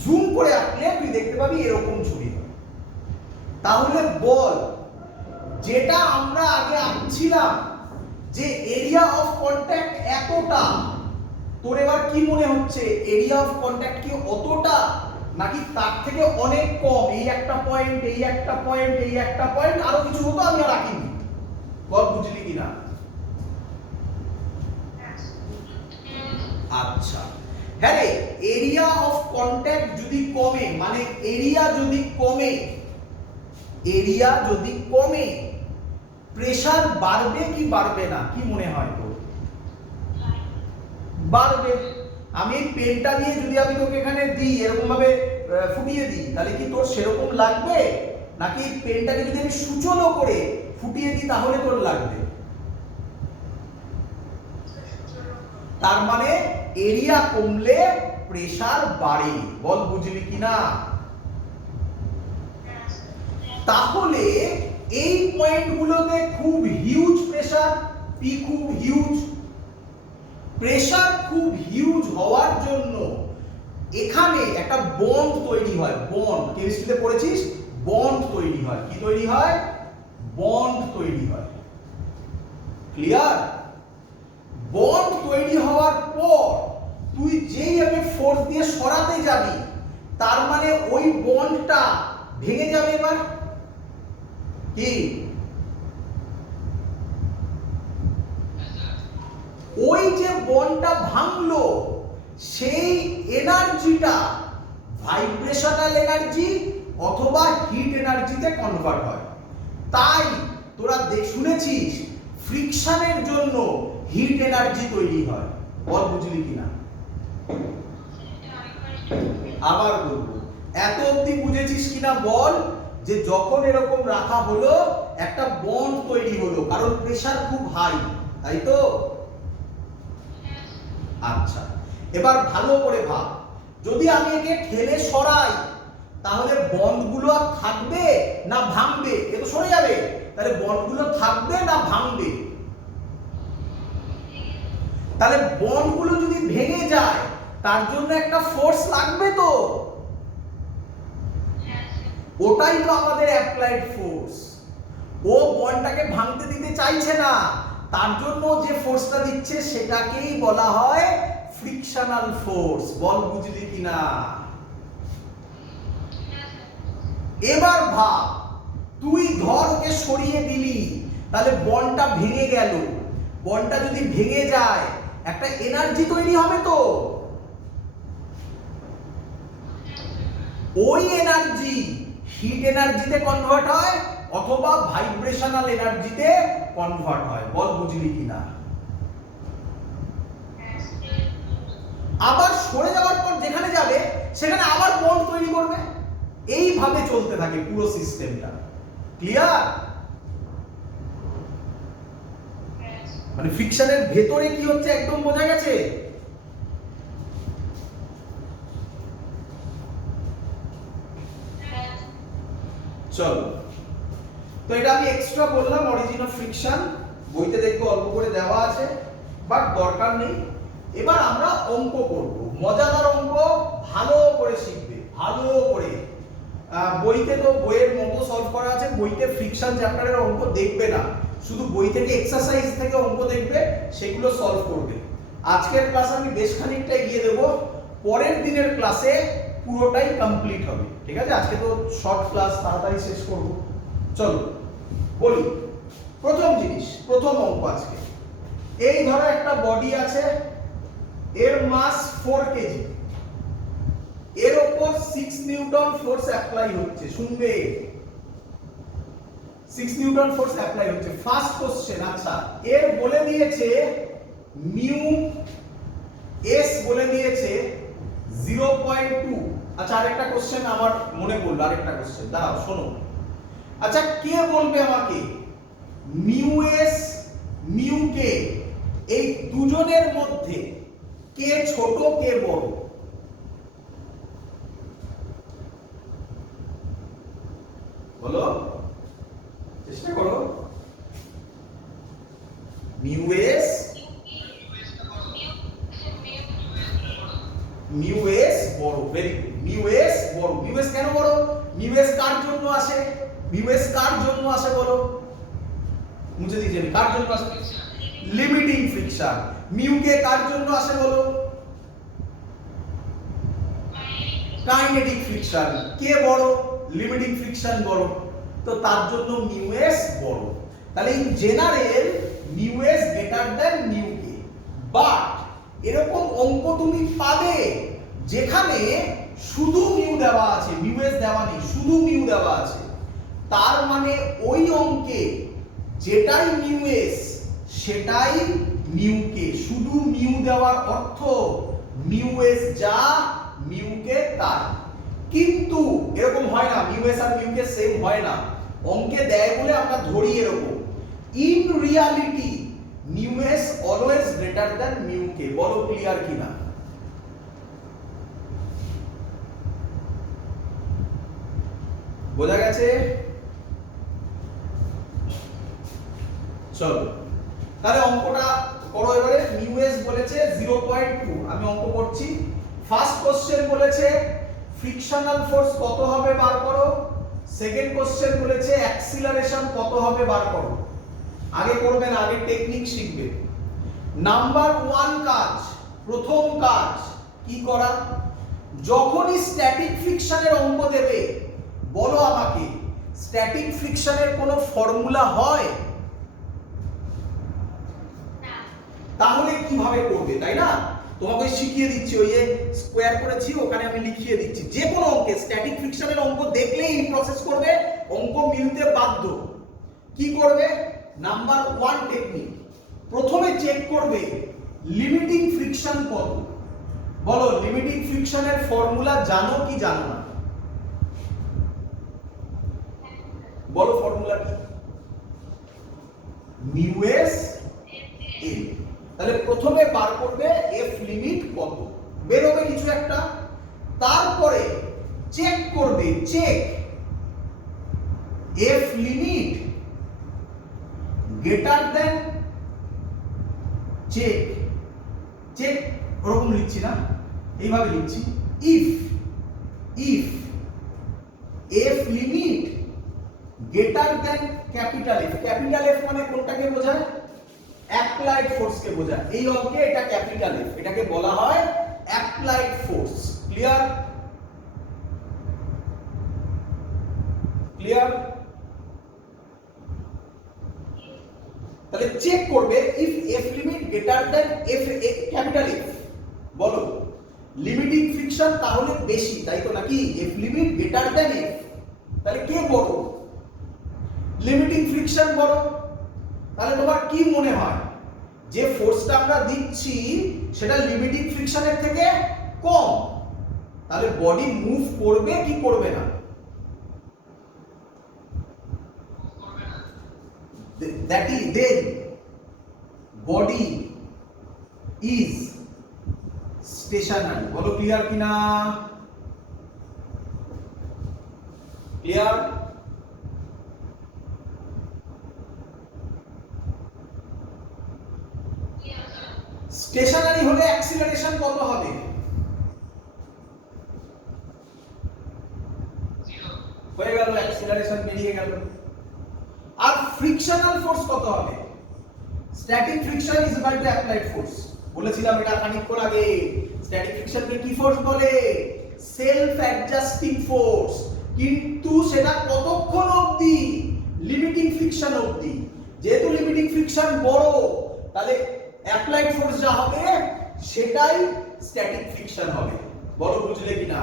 জুম করে আঁকলে তুই দেখতে পাবি এরকম ছবি হয়। তাহলে বল, যেটা আমরা আগে আঁকছিলাম যে এরিয়া অফ কন্ট্যাক্ট এতটা, তোর এবার কি মনে হচ্ছে? এরিয়া অফ কন্ট্যাক্ট কি অতটা, নাকি তার থেকে অনেক কম? এই একটা পয়েন্ট, এই একটা পয়েন্ট, এই একটা পয়েন্ট, আরো কিছু হতো আমি আর আঁকিনি। বল বুঝলি কিনা? আচ্ছা, হ্যাঁ রে, এরিয়া অফ কন্ট্যাক্ট যদি কমে, মানে এরিয়া যদি কমে, এরিয়া যদি কমে, প্রেসার বাড়বে কি বাড়বে না? কি মনে হয় তোর? বাড়বে। আমি এই পেনটা দিয়ে যদি আমি তোকে এখানে দিই, এরকম ভাবে ফুটিয়ে দিই, তাহলে কি তোর সেরকম লাগবে? নাকি এই পেনটাকে যদি আমি সূচলো করে ফুটিয়ে দিই তাহলে তোর লাগবে? তার মানে এরিয়া কমলে প্রেসার বাড়ে। বল বুঝলি কিনা? তাহলে এই পয়েন্টগুলোতে খুব হিউজ প্রেসার, পি খুব হিউজ, প্রেসার খুব হিউজ হওয়ার জন্য এখানে একটা বন্ড তৈরি হয়। বন্ড কেমিস্ট্রিতে পড়েছিস? বন্ড তৈরি হয়। কি তৈরি হয়? বন্ড তৈরি হয়। ক্লিয়ার? বন্ড তৈরি হওয়ার পর তুই যেই এমে ফোর্স দিয়ে সরাতে যাবি, তার মানে ওই বন্ডটা ভেঙে যাবে। এবার কি ওই যে বন্ডটা ভাঙলো, সেই এনার্জিটা ভাইব্রেশনাল এনার্জি অথবা হিট এনার্জিতে কনভার্ট হয়। তাই তোরা শুনেছিস ফ্রিকশনের জন্য হিট এনার্জি তৈরি হয়। বল বুঝলি কিনা? আবার বলবো, এত অবধি বুঝেছিস কিনা বল? যে যখন এরকম রাখা হলো, একটা বন্ড তৈরি হলো, কারণ প্রেসার খুব হাই, তাই তো? আচ্ছা, এবার ভালো করে ভাব, যদি আমি একে ঠেলে সরাই, তাহলে বন্ডগুলো আর থাকবে না ভাঙবে? এ তো সরে যাবে। তাহলে বন্ডগুলো থাকবে না ভাঙবে? তাহলে বন্ডগুলো যদি ভেঙে যায়, তার জন্য একটা ফোর্স লাগবে তো। ওটাই তো আমাদের অ্যাপ্লাইড ফোর্স। ও বন্ডটাকে ভাঙতে দিতে চাইছে না, তার জন্য যে ফোর্সটা দিচ্ছে সেটাকেই বলা হয় ফ্রিকশনাল ফোর্স। বল বুঝলি কিনা? এবার ভাব, তুই ধর ওকে সরিয়ে দিলি, তাহলে বলটা ভেঙে গেল। বলটা যদি ভেঙে যায় একটা এনার্জি তৈরি হবে তো, ওই এনার্জি হিট এনার্জিতে কনভার্ট হয় অথবা ভাইব্রেশনাল এনার্জিতে কনভার্ট হয়। বল বুঝলি কিনা? আবার সরে যাওয়ার পর যেখানে যাবে সেখানে আবার বন্ড তৈরি করবে। এইভাবে চলতে থাকে পুরো সিস্টেমটা। ক্লিয়ার? মানে ফ্রিকশনের ভেতরে কি হচ্ছে একদম বোঝা গেছে? চলো, তো এটা আমি এক্সট্রা বললাম, অরিজিন অফ ফ্রিকশন। বইতে দেখবো অল্প করে দেওয়া আছে, বাট দরকার নেই। এবার আমরা অঙ্ক করব, মজাদার অঙ্ক, ভালো করে শিখবে, ভালো করে। বইতে তো বইয়ের মতো সলভ করা আছে, বইতে ফ্রিকশন চ্যাপ্টারের অঙ্ক দেখবে না, শুধু বই থেকে এক্সারসাইজ থেকে অঙ্ক দেখবে, সেগুলো সলভ করবে। আজকের ক্লাস আমি বেশ খানিকটা এগিয়ে দেবো, পরের দিনের ক্লাসে পুরোটাই কমপ্লিট হবে। ঠিক আছে? আজকে তো শর্ট ক্লাস, তাড়াতাড়ি শেষ করব। চলো বলি, প্রথম জিনিস, প্রথম অঙ্ক আজকে। এই ধরো একটা বডি আছে, এর মাস 4 কেজি, এর উপর 6 নিউটন ফোর্স অ্যাপ্লাই হচ্ছে। শুনবে, 6 নিউটন ফোর্স অ্যাপ্লাই হচ্ছে। ফার্স্ট কোশ্চেন, আচ্ছা এর বলে দিয়েছে মিউ এস, বলে দিয়েছে 0.2। আচ্ছা আরেকটা কোশ্চেন আমার মনে পড়লো, আরেকটা কোশ্চেন, দাঁড়াও শোনো। আচ্ছা কে বলবে আমাকে মিউ এস মিউ কে, এই দুজনের মধ্যে কে ছোট কে বড়? বলো, চেষ্টা করো। মিউ এস বড়, ভেরি গুড। মিউ এস বড়। মিউ এস কেন বড়? মিউ এস কার জন্য আসে? মিউ এস কার জন্য আসে বলো? মুছে দিয়েছি আমি। কার জন্য আসে? Limiting friction. মিউ কে কার জন্য আসে বলো? Kinetic friction. কে বড়? লিমিটিং ফ্রিকশন বড়, তো তার জন্য মিউ এস বড়। তাহলে in general mu S greater than mu K. But এরকম অঙ্ক তুমি পাবে যেখানে শুধু মিউ দেওয়া আছে, মিউ এস দেওয়া নেই, শুধু মিউ দেওয়া আছে। তার মানে ওই অঙ্কে যেটাই মিউ এস সেটাই মিউ কে। শুধু মিউ দেওয়ার অর্থ মিউ এস যা মিউ কে তাই। কিন্তু এরকম হয় না, মিউ এস আর মিউ কে সেম হয় না। অঙ্কে দেয় বলে আমরা ধরি এরকম। In reality mu S always greater than mu K. বলো ক্লিয়ার কিনা? বোঝা গেছে? চলো তাহলে অঙ্কটা করো এবারে। মিউ এস বলেছে 0.2, আমি অঙ্ক করছি। ফার্স্ট কোশ্চেন বলেছে ফ্রিকশনাল ফোর্স কত হবে বার করো। সেকেন্ড কোশ্চেন বলেছে অ্যাক্সিলারেশন কত হবে বার করো। আগে করবেন, আগে টেকনিক শিখবে। নাম্বার 1 কাজ, প্রথম কাজ কি করা? যখনই স্ট্যাটিক ফ্রিকশনের অঙ্ক দেবে বলো আমাকে স্ট্যাটিক ফ্রিকশনের কোনো ফর্মুলা হয়? তাহলে কিভাবে করবে, তাই না? তোমাকে শিখিয়ে দিচ্ছি, ওই যে স্কোয়ার করেছি ওখানে আমি লিখিয়ে দিচ্ছি। যে কোনো অঙ্কে স্ট্যাটিক ফ্রিকশনের অঙ্ক দেখলেই এই প্রসেস করবে, অঙ্ক মিলতে বাধ্য। কি করবে? নাম্বার 1 টেকনিক, প্রথমে চেক করবে লিমিটিং ফ্রিকশন কত। বলো লিমিটিং ফ্রিকশনের ফর্মুলা জানো কি জানো না? বলো ফর্মুলা কি? Mu S L. তাহলে প্রথমে বার করবে এফ লিমিট কত, বেরোবে কিছু একটা। তারপরে চেক করবে, check F limit greater than, check check ওরকম লিখছি না, এইভাবে লিখছি। If F limit greater than capital F. Capital F মানে কোনটাকে বোঝায়? অ্যাপ্লাইড ফোর্সকে বোঝায়। এই অঙ্কে এটা ক্যাপিটাল এফ, এটাকে বলা হয় অ্যাপ্লাইড ফোর্স। ক্লিয়ার? ক্লিয়ার? তাহলে চেক করবে if F limit greater than F capital F, বলো লিমিটিং ফ্রিকশন তাহলে বেশি, তাই তো নাকি? F limit greater than F, তাহলে কে বড়? লিমিটিং ফ্রিকশন বড়। তাহলে তোমার কি মনে হয় যে ফোর্সটা আমরা দিচ্ছি সেটা লিমিটিং ফ্রিকশনের থেকে কম, তাহলে বডি মুভ করবে কি করবে না? That is then body is stationary. বলো ক্লিয়ার কিনা? ক্লিয়ার? স্টেশনারি হলে অ্যাক্সিলারেশন কত হবে? হয়ে গেল, অ্যাক্সিলারেশন বেরিয়ে গেল। আর ফ্রিকশনাল ফোর্স কত হবে? Static friction is equal to applied force. বলেছিলাম এটা খানিকক্ষণ আগে। স্ট্যাটিক ফ্রিকশনকে কি ফোর্স বলে? Self adjusting force. কিন্তু সেটা কতক্ষণ অবধি? লিমিটিং ফ্রিকশন অবধি। যেহেতু লিমিটিং ফ্রিকশন বড়, তাহলে অ্যাপ্লাইড ফোর্স যা হবে সেটাই স্ট্যাটিক ফ্রিকশন হবে। বলো বুঝলে কিনা?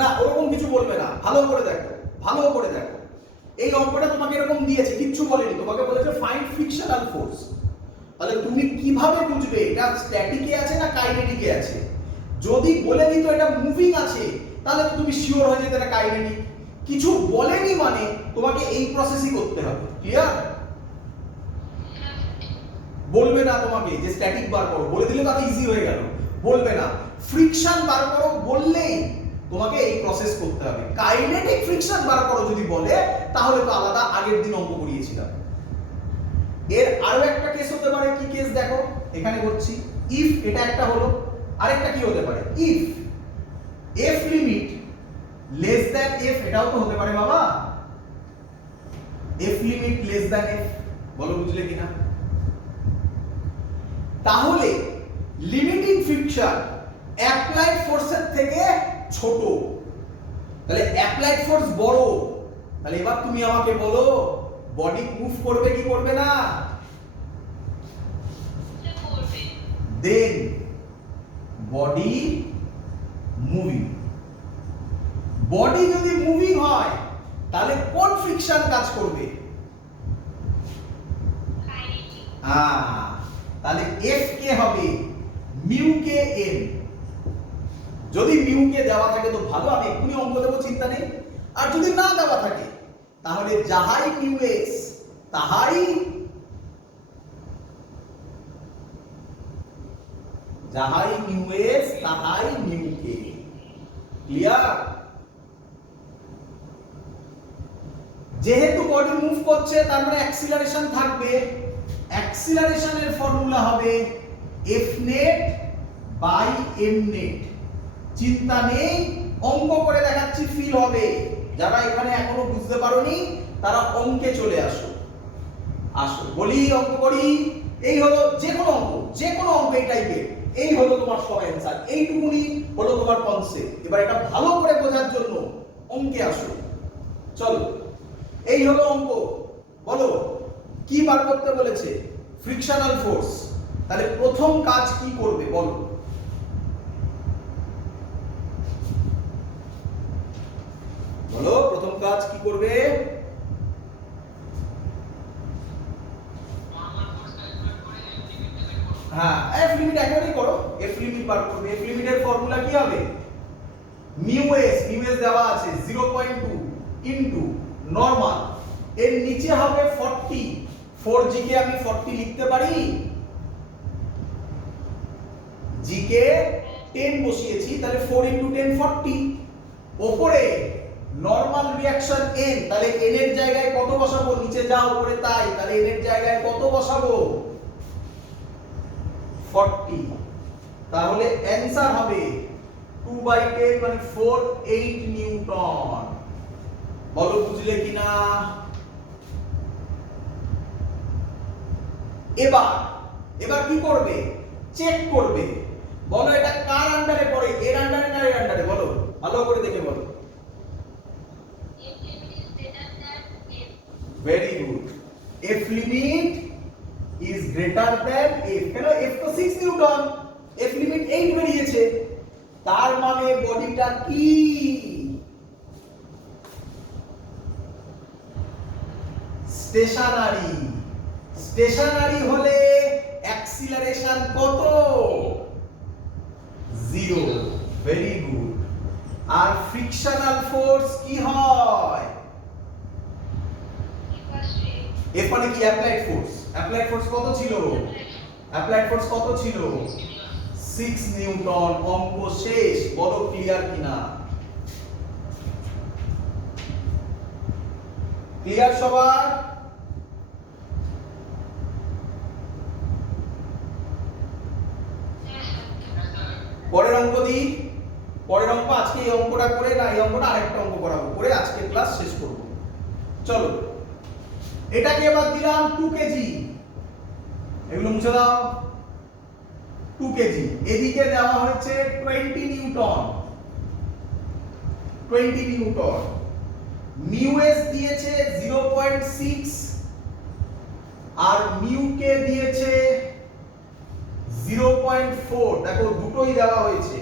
না, ওরকম কিছু বলবে না। ভালো করে দেখো, ভালো করে দেখো। এই অঙ্কটা তোমাকে এরকম দিয়েছে, কিচ্ছু বলেনি, তোমাকে বলেছে ফাইন্ড ফ্রিকশনাল ফোর্স। তাহলে তুমি কিভাবে বুঝবে এটা স্ট্যাটিকে আছে না কাইনেটিকে আছে? যদি বলে দিত এটা মুভিং আছে, তাহলে তো তুমি শিওর হয়ে যেতে এটা কাইনেটিক। কিছু বলেনি মানে তোমাকে এই প্রসেসই করতে হবে। ক্লিয়ার? বলবে না তোমাকে যে স্ট্যাটিক বার করো, বলে দিলে তাতে ইজি হয়ে গেল। বলবে না, ফ্রিকশন বার করো বললেই তোমাকে এই প্রসেস করতে হবে। কাইনেটিক ফ্রিকশন বার করো যদি বলে, তাহলে তো আলাদা, আগের দিন অঙ্ক করিয়েছিলাম। এর আরো একটা কেস হতে পারে। কি কেস দেখো, এখানে করছি। ইফ এটা একটা হলো, আরেকটা কি হতে পারে? If F limit less than F, এটাও তো হতে পারে বাবা। F limit less than F, বলো বুঝলে কিনা? তাহলে লিমিটিং ফ্রিকশন অ্যাপ্লাইড ফোর্সের থেকে ছোট, তাহলে অ্যাপ্লাইড ফোর্স বড়। তাহলে এবার তুমি আমাকে বলো বডি মুভ করবে কি করবে না? দেন বডি মুভিং। বডি যদি মুভিং হয় তাহলে কোন ফ্রিকশন কাজ করবে? তাহলে এফ কে হবে মিউ কে এন। যদি মিউ কে দেওয়া থাকে তো ভালো, আমি এক্ষুনি অঙ্ক দেবো, চিন্তা নেই। আর যদি না দেওয়া থাকে তাহলে যাহাই মিউ এস তাহাই মিউ এস তাহাই মিউ কে। ক্লিয়ার? যেহেতু বডি মুভ করছে তার মানে অ্যাক্সিলারেশন থাকবে। অ্যাক্সিলারেশনের ফর্মুলা হবে F net by M net. চিন্তা নেই, অঙ্ক করে দেখাচ্ছি, ফিল হবে। যারা এখানে এখনো বুঝতে পারোনি তারা অঙ্কে চলে আসো। আসো বলি, অঙ্ক করি। এই হলো যে কোনো অঙ্ক এই টাইপের, এই হলো তোমার সব অ্যানসার। এইটুকুনি হলো তোমার কনসেপ্ট। এবার এটা ভালো করে বোঝার জন্য অঙ্কে আসো। চলো, এই হলো অঙ্ক। বলো কি বার করতে বলেছে? Frictional force. তাহলে প্রথম কাজ কি করবে বলো? বলো প্রথম কাজ কি করবে? হ্যাঁ, এফ লিমিট একেবারেই করো। এফ লিমিট বার করবে। এফ লিমিটের ফর্মুলা কি হবে? মিউ এস দেওয়া আছে 0.2 ইনটু নরমাল, এর নিচে হবে 40। 4g কে আমি 40 লিখতে পারি। g কে 10 বসিয়েছি, তাহলে 4 ইনটু 10 40। উপরে নরমাল রিঅ্যাকশন n, তাহলে n এর জায়গায় কত বসাবো? নিচে যা উপরে তাই, তাহলে n এর জায়গায় কত বসাবো? 40। তাহলে অ্যানসার হবে 2/10 মানে 48 নিউটন। বলো বুঝলে কিনা? এবার কি করবে? চেক করবে। বলো এটা কার আন্ডারে পড়ে? এর আন্ডারে না এর আন্ডারে? বলো ভালো করে দেখে বলো। Very good. F limit is greater than F. কেন? এফ তো 6 নিউটন, এফ লিমিট 8 বেরিয়েছে, তার মানে বডিটা কি? স্টেশনারি। স্টেশনারি হলে অ্যাক্সিলারেশন কত? 0। Very good. আর ফ্রিকশনাল ফোর্স কি হয়? এফ মানে কি? Applied force. অ্যাপ্লাইড ফোর্স কত ছিল? অ্যাপ্লাইড ফোর্স কত ছিল? 6 নিউটন। অঙ্ক শেষ। বলো ক্লিয়ার কিনা? ক্লিয়ার সবার? পরের অঙ্ক দিই। পরের অঙ্ক আজকে এই অঙ্কটা করে না, এই অঙ্কটা আরেকটা অঙ্ক করাবো, করে আজকে ক্লাস শেষ করব। চলো এটাকে এবার দিলাম 2 কেজি, এগুলো মুছে দাও। 2 কেজি। এদিকে দেওয়া হয়েছে 20 নিউটন। 20 নিউটন। মিউ এস দিয়েছে 0.6 আর মিউ কে দিয়েছে 0.4। দেখো দুটোই দেওয়া হয়েছে।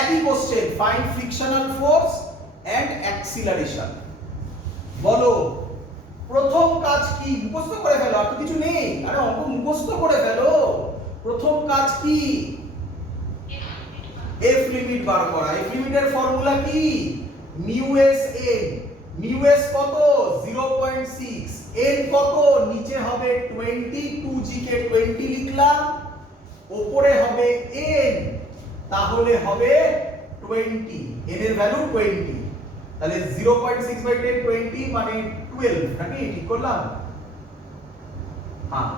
একই question, find frictional force and acceleration. বলো প্রথম কাজ কি? মুখস্থ করে ফেলো, আর তো কিছু নেই। আরে অঙ্ক মুখস্থ করে ফেলো। প্রথম কাজ কি? এফ লিমিট বার করা। এফ লিমিটের ফর্মুলা কি? Mu S N. Mu S কত? 0.6। এন কত? নিচে হবে 20, 2g কে 20 লিখলাম, উপরে হবে এন, তাহলে হবে 20। এন এর ভ্যালু 20, তাহলে 0.6 বাই 10 20 মানে 12, নাকি? ঠিক করলাম? হ্যাঁ,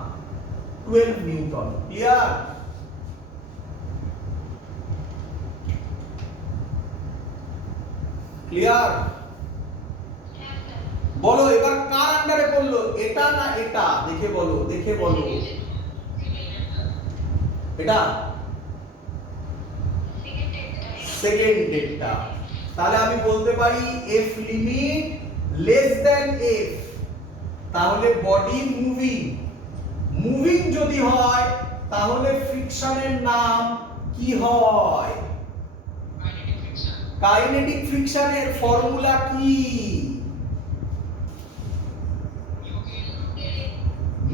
12 নিউটন। ক্লিয়ার? ক্লিয়ার? বলো এবার কার আন্ডারে পড়লো? এটা না এটা? দেখে বলো, দেখে বলো। এটা সেকেন্ড ডেটটা। তাহলে আমি বলতে পারি F limit less than F, তাহলে বডি মুভিং। মুভিং যদি হয় তাহলে ফ্রিকশনের নাম কি হয়? কাইনেটিক ফ্রিকশনের ফর্মুলা কি?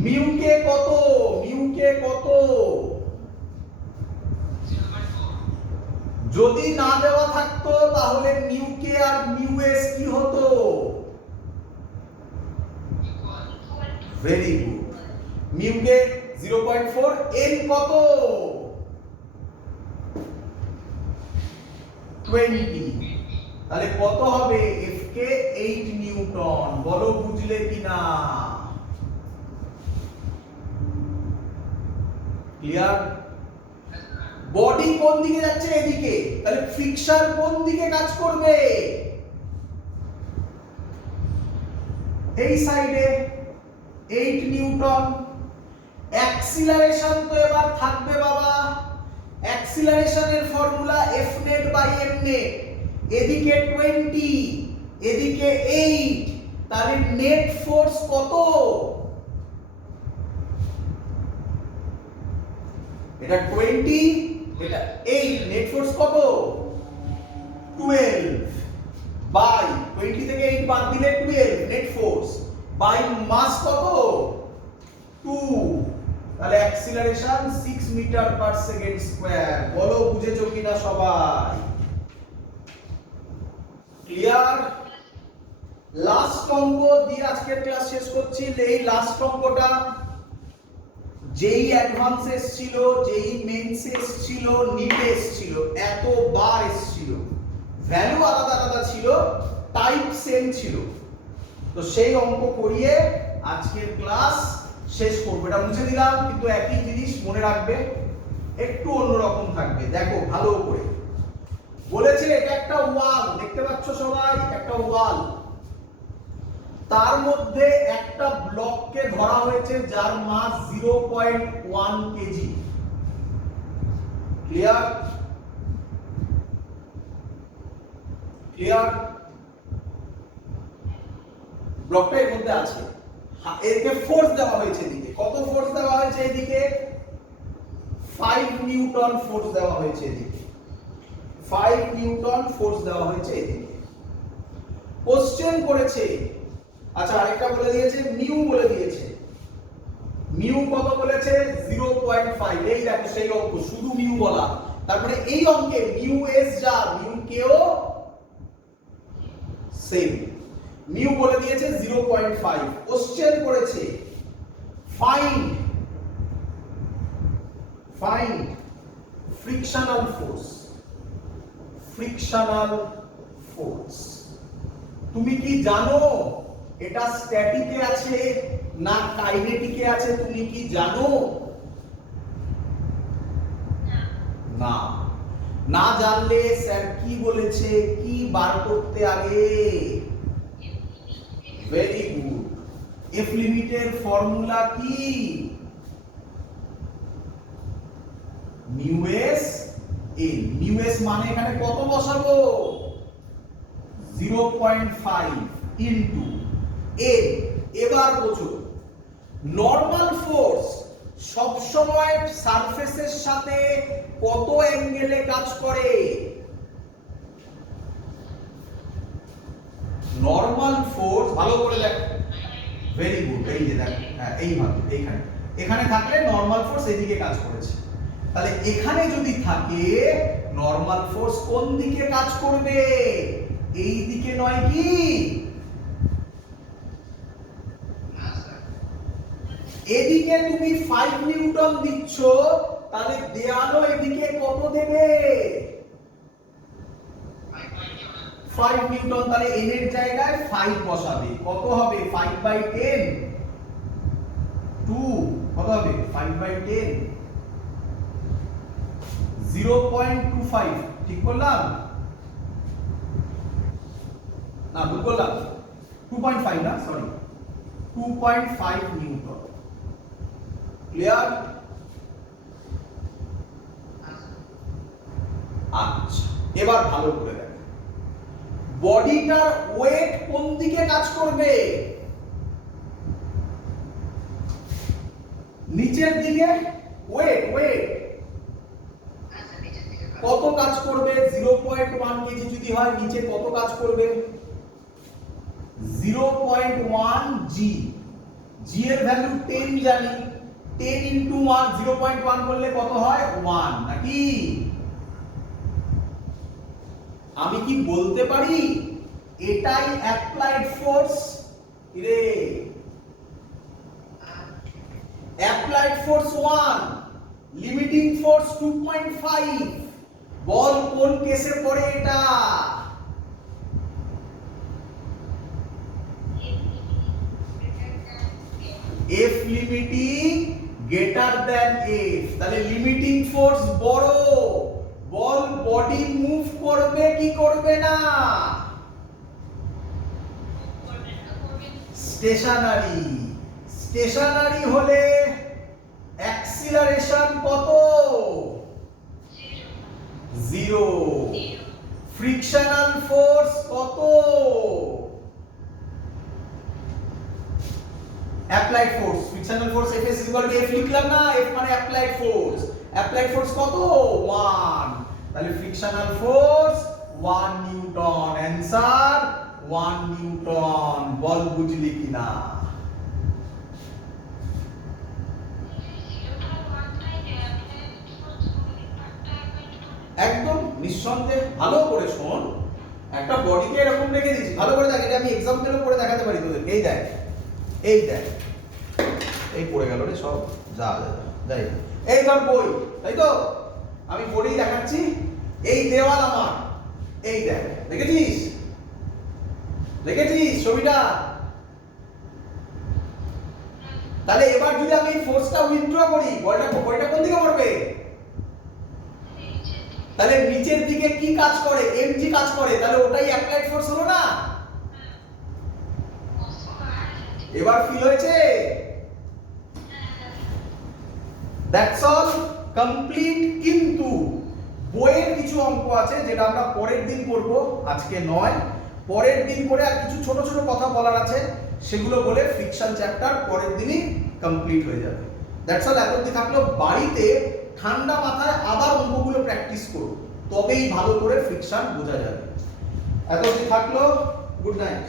মিউ কে কত? মিউ কে কত? যদি না দেওয়া থাকতো তাহলে মিউ কে আর মিউ এস কি হতো? Very good. মিউ কে 0.4, এন কত? 20। তাহলে কত হবে? এফ কে 8 নিউটন। বলো বুঝলে কিনা? ক্লিয়ার? বডি কোন দিকে যাচ্ছে? এদিকে, তাহলে ফ্রিকশন কোন দিকে কাজ করবে? এই সাইডে 8 নিউটন। অ্যাক্সিলারেশন তো এবার থাকবে বাবা। অ্যাক্সিলারেশনের formula F net by M net. এদিকে 20, এদিকে 8, তাহলে নেট ফোর্স কত? এটা 20, এটা 8, নেট ফোর্স কত? 12 বাই 20 থেকে 8 বাদ দিলে 12 নেট ফোর্স বাই মাস কত? 2। তাহলে acceleration 6 metre per second square. বলো বুঝেছো কিনা সবাই? ক্লিয়ার? লাস্ট অঙ্ক দিয়ে আজকের ক্লাস শেষ করছি। এই লাস্ট অঙ্কটা যেই অ্যাডভান্স এসেছিল, যেই মেইনস এসেছিল, নিট এসেছিল, এতবার এসেছিল, ভ্যালু আলাদা আলাদা ছিল, টাইপ সেম ছিল। তো সেই অঙ্ক করিয়ে আজকের ক্লাস শেষ করব। এটা মুছে দিলাম, কিন্তু একই জিনিস মনে রাখবে, একটু অন্যরকম থাকবে। দেখো ভালো করে বলেছে, এটা একটা ওয়াল, দেখতে পাচ্ছ সবাই? একটা ওয়াল। তার মধ্যে একটা ব্লককে ধরা হয়েছে যার মাস 0.1 কেজি। ক্লিয়ার? ক্লিয়ার? ব্লকটা এর মধ্যে আছে, একে ফোর্স দেওয়া হয়েছে এদিকে। কত ফোর্স দেওয়া হয়েছে এদিকে? 5 নিউটন ফোর্স দেওয়া হয়েছে এদিকে। 5 নিউটন ফোর্স দেওয়া হয়েছে এদিকে। কোশ্চেন করেছে, আচ্ছা আরেকটা বলে দিয়েছে, মিউ বলে দিয়েছে। মিউ কত বলেছে? 0.5। এই দেখো সেই অঙ্ক, শুধু মিউ বলা। তারপরে এই অঙ্কে মিউ এস যা, মিউ কেও সেম। মিউ বলে দিয়েছে 0.5। কোশ্চেন করেছে find frictional force. Frictional force তুমি কি জানো এটা স্ট্যাটিকে আছে না কাইনেটিকে আছে? তুমি কি জানো? না। না জানলে স্যার কি বলেছে, কি বার করতে আগে? Very good. এফ লিমিটের ফর্মুলা কি? Mu S N. Mu S মানে এখানে কত বসাবো? 0.5 ইনটু এন। এবার বোঝো, নরমাল ফোর্স সব সময় সারফেসের সাথে কত অ্যাঙ্গেলে কাজ করে? নরমাল ফোর্স ভালো করে দেখ। Very good. এই যে দেখ, হ্যাঁ এইভাবে এইখানে এখানে থাকলে নরমাল ফোর্স এদিকে কাজ করেছে। তাহলে এখানে যদি থাকে নরমাল ফোর্স কোন দিকে কাজ করবে? এই দিকে নয় কি? এদিকে তুমি 5 নিউটন দিচ্ছ, তাহলে দেয়ালও এদিকে কত দেবে? 5 নিউটন। তাহলে n এর জায়গায় 5 বসাবে। কত হবে? 5/10 2 কত হবে? 5/10 0.25। ঠিক করলাম না? ভুল করলাম? 2.5 না, সরি 2.5 নিউটন। ক্লিয়ার? আচ্ছা এবার ভালো করে দেখ, বডিটার ওয়েট কোন দিকে কাজ করবে? নিচের দিকে। ওয়েট কত কাজ করবে? 0.1 কেজি যদি হয় নিচে কত কাজ করবে? 0.1 জি। জি এর ভ্যালু 10 জানি। 10 ইনটু 1 0.1 করলে কত হয়? 1 নাকি? আমি কি বলতে পারি এটাই অ্যাপ্লাইড ফোর্স? রে অ্যাপ্লাইড ফোর্স 1, লিমিটিং ফোর্স 2.5। বল কোন কেসে পড়ে এটা? F limiting greater than F. তাহলে লিমিটিং ফোর্স বড়। বল বডি মুভ করবে কি করবে না? স্টেশনারি। স্টেশনারি হলে অ্যাক্সিলারেশন কত? 0। ফ্রিকশনাল ফোর্স কত? Applied force. Frictional force F is equal to F লিখলাম না? F মানে অ্যাপ্লাইড ফোর্স। অ্যাপ্লাইড ফোর্স কত? 1। তাহলে frictional force 1 newton. Answer 1 newton. বল বুঝলি কিনা? একদম নিঃসন্দেহে। ভালো করে শোন, একটা বডিকে এরকম রেখে দিয়েছি, ভালো করে দেখ। এটা আমি এক্সাম্পলও করে দেখাতে পারি তোদের। এই দেখ, এই দেখ, এই পড়ে গেল রে সব। যা যাই, এই ধর বই, তাই তো? আমি পড়েই দেখাচ্ছি। এই দেওয়াল আমার, এই দেখ, দেখেছিস? দেখেছিস ছবিটা? তাহলে এবার যদি আমি ফোর্সটা উইথড্র করি, বলটা কোন দিকে পড়বে? তাহলে নিচের দিকে কি কাজ করে? এমজি কাজ করে। তাহলে ওটাই অ্যাপ্লাইড ফোর্স হলো না? এবার ফিল হয়েছে? That's all, complete. কিন্তু বইয়ের কিছু অঙ্ক আছে যেটা আমরা পরের দিন করব, আজকে নয়, পরের দিন করে আর কিছু ছোট ছোট কথা বলার আছে, সেগুলো বলে ফ্রিকশন চ্যাপ্টার পরের দিনই কমপ্লিট হয়ে যাবে। That's all. এতদিন থাকলো, বাড়িতে ঠান্ডা মাথায় আবার অঙ্কগুলো প্র্যাকটিস করো, তবেই ভালো করে ফ্রিকশন বোঝা যাবে। এতদিন থাকলো, গুড নাইট।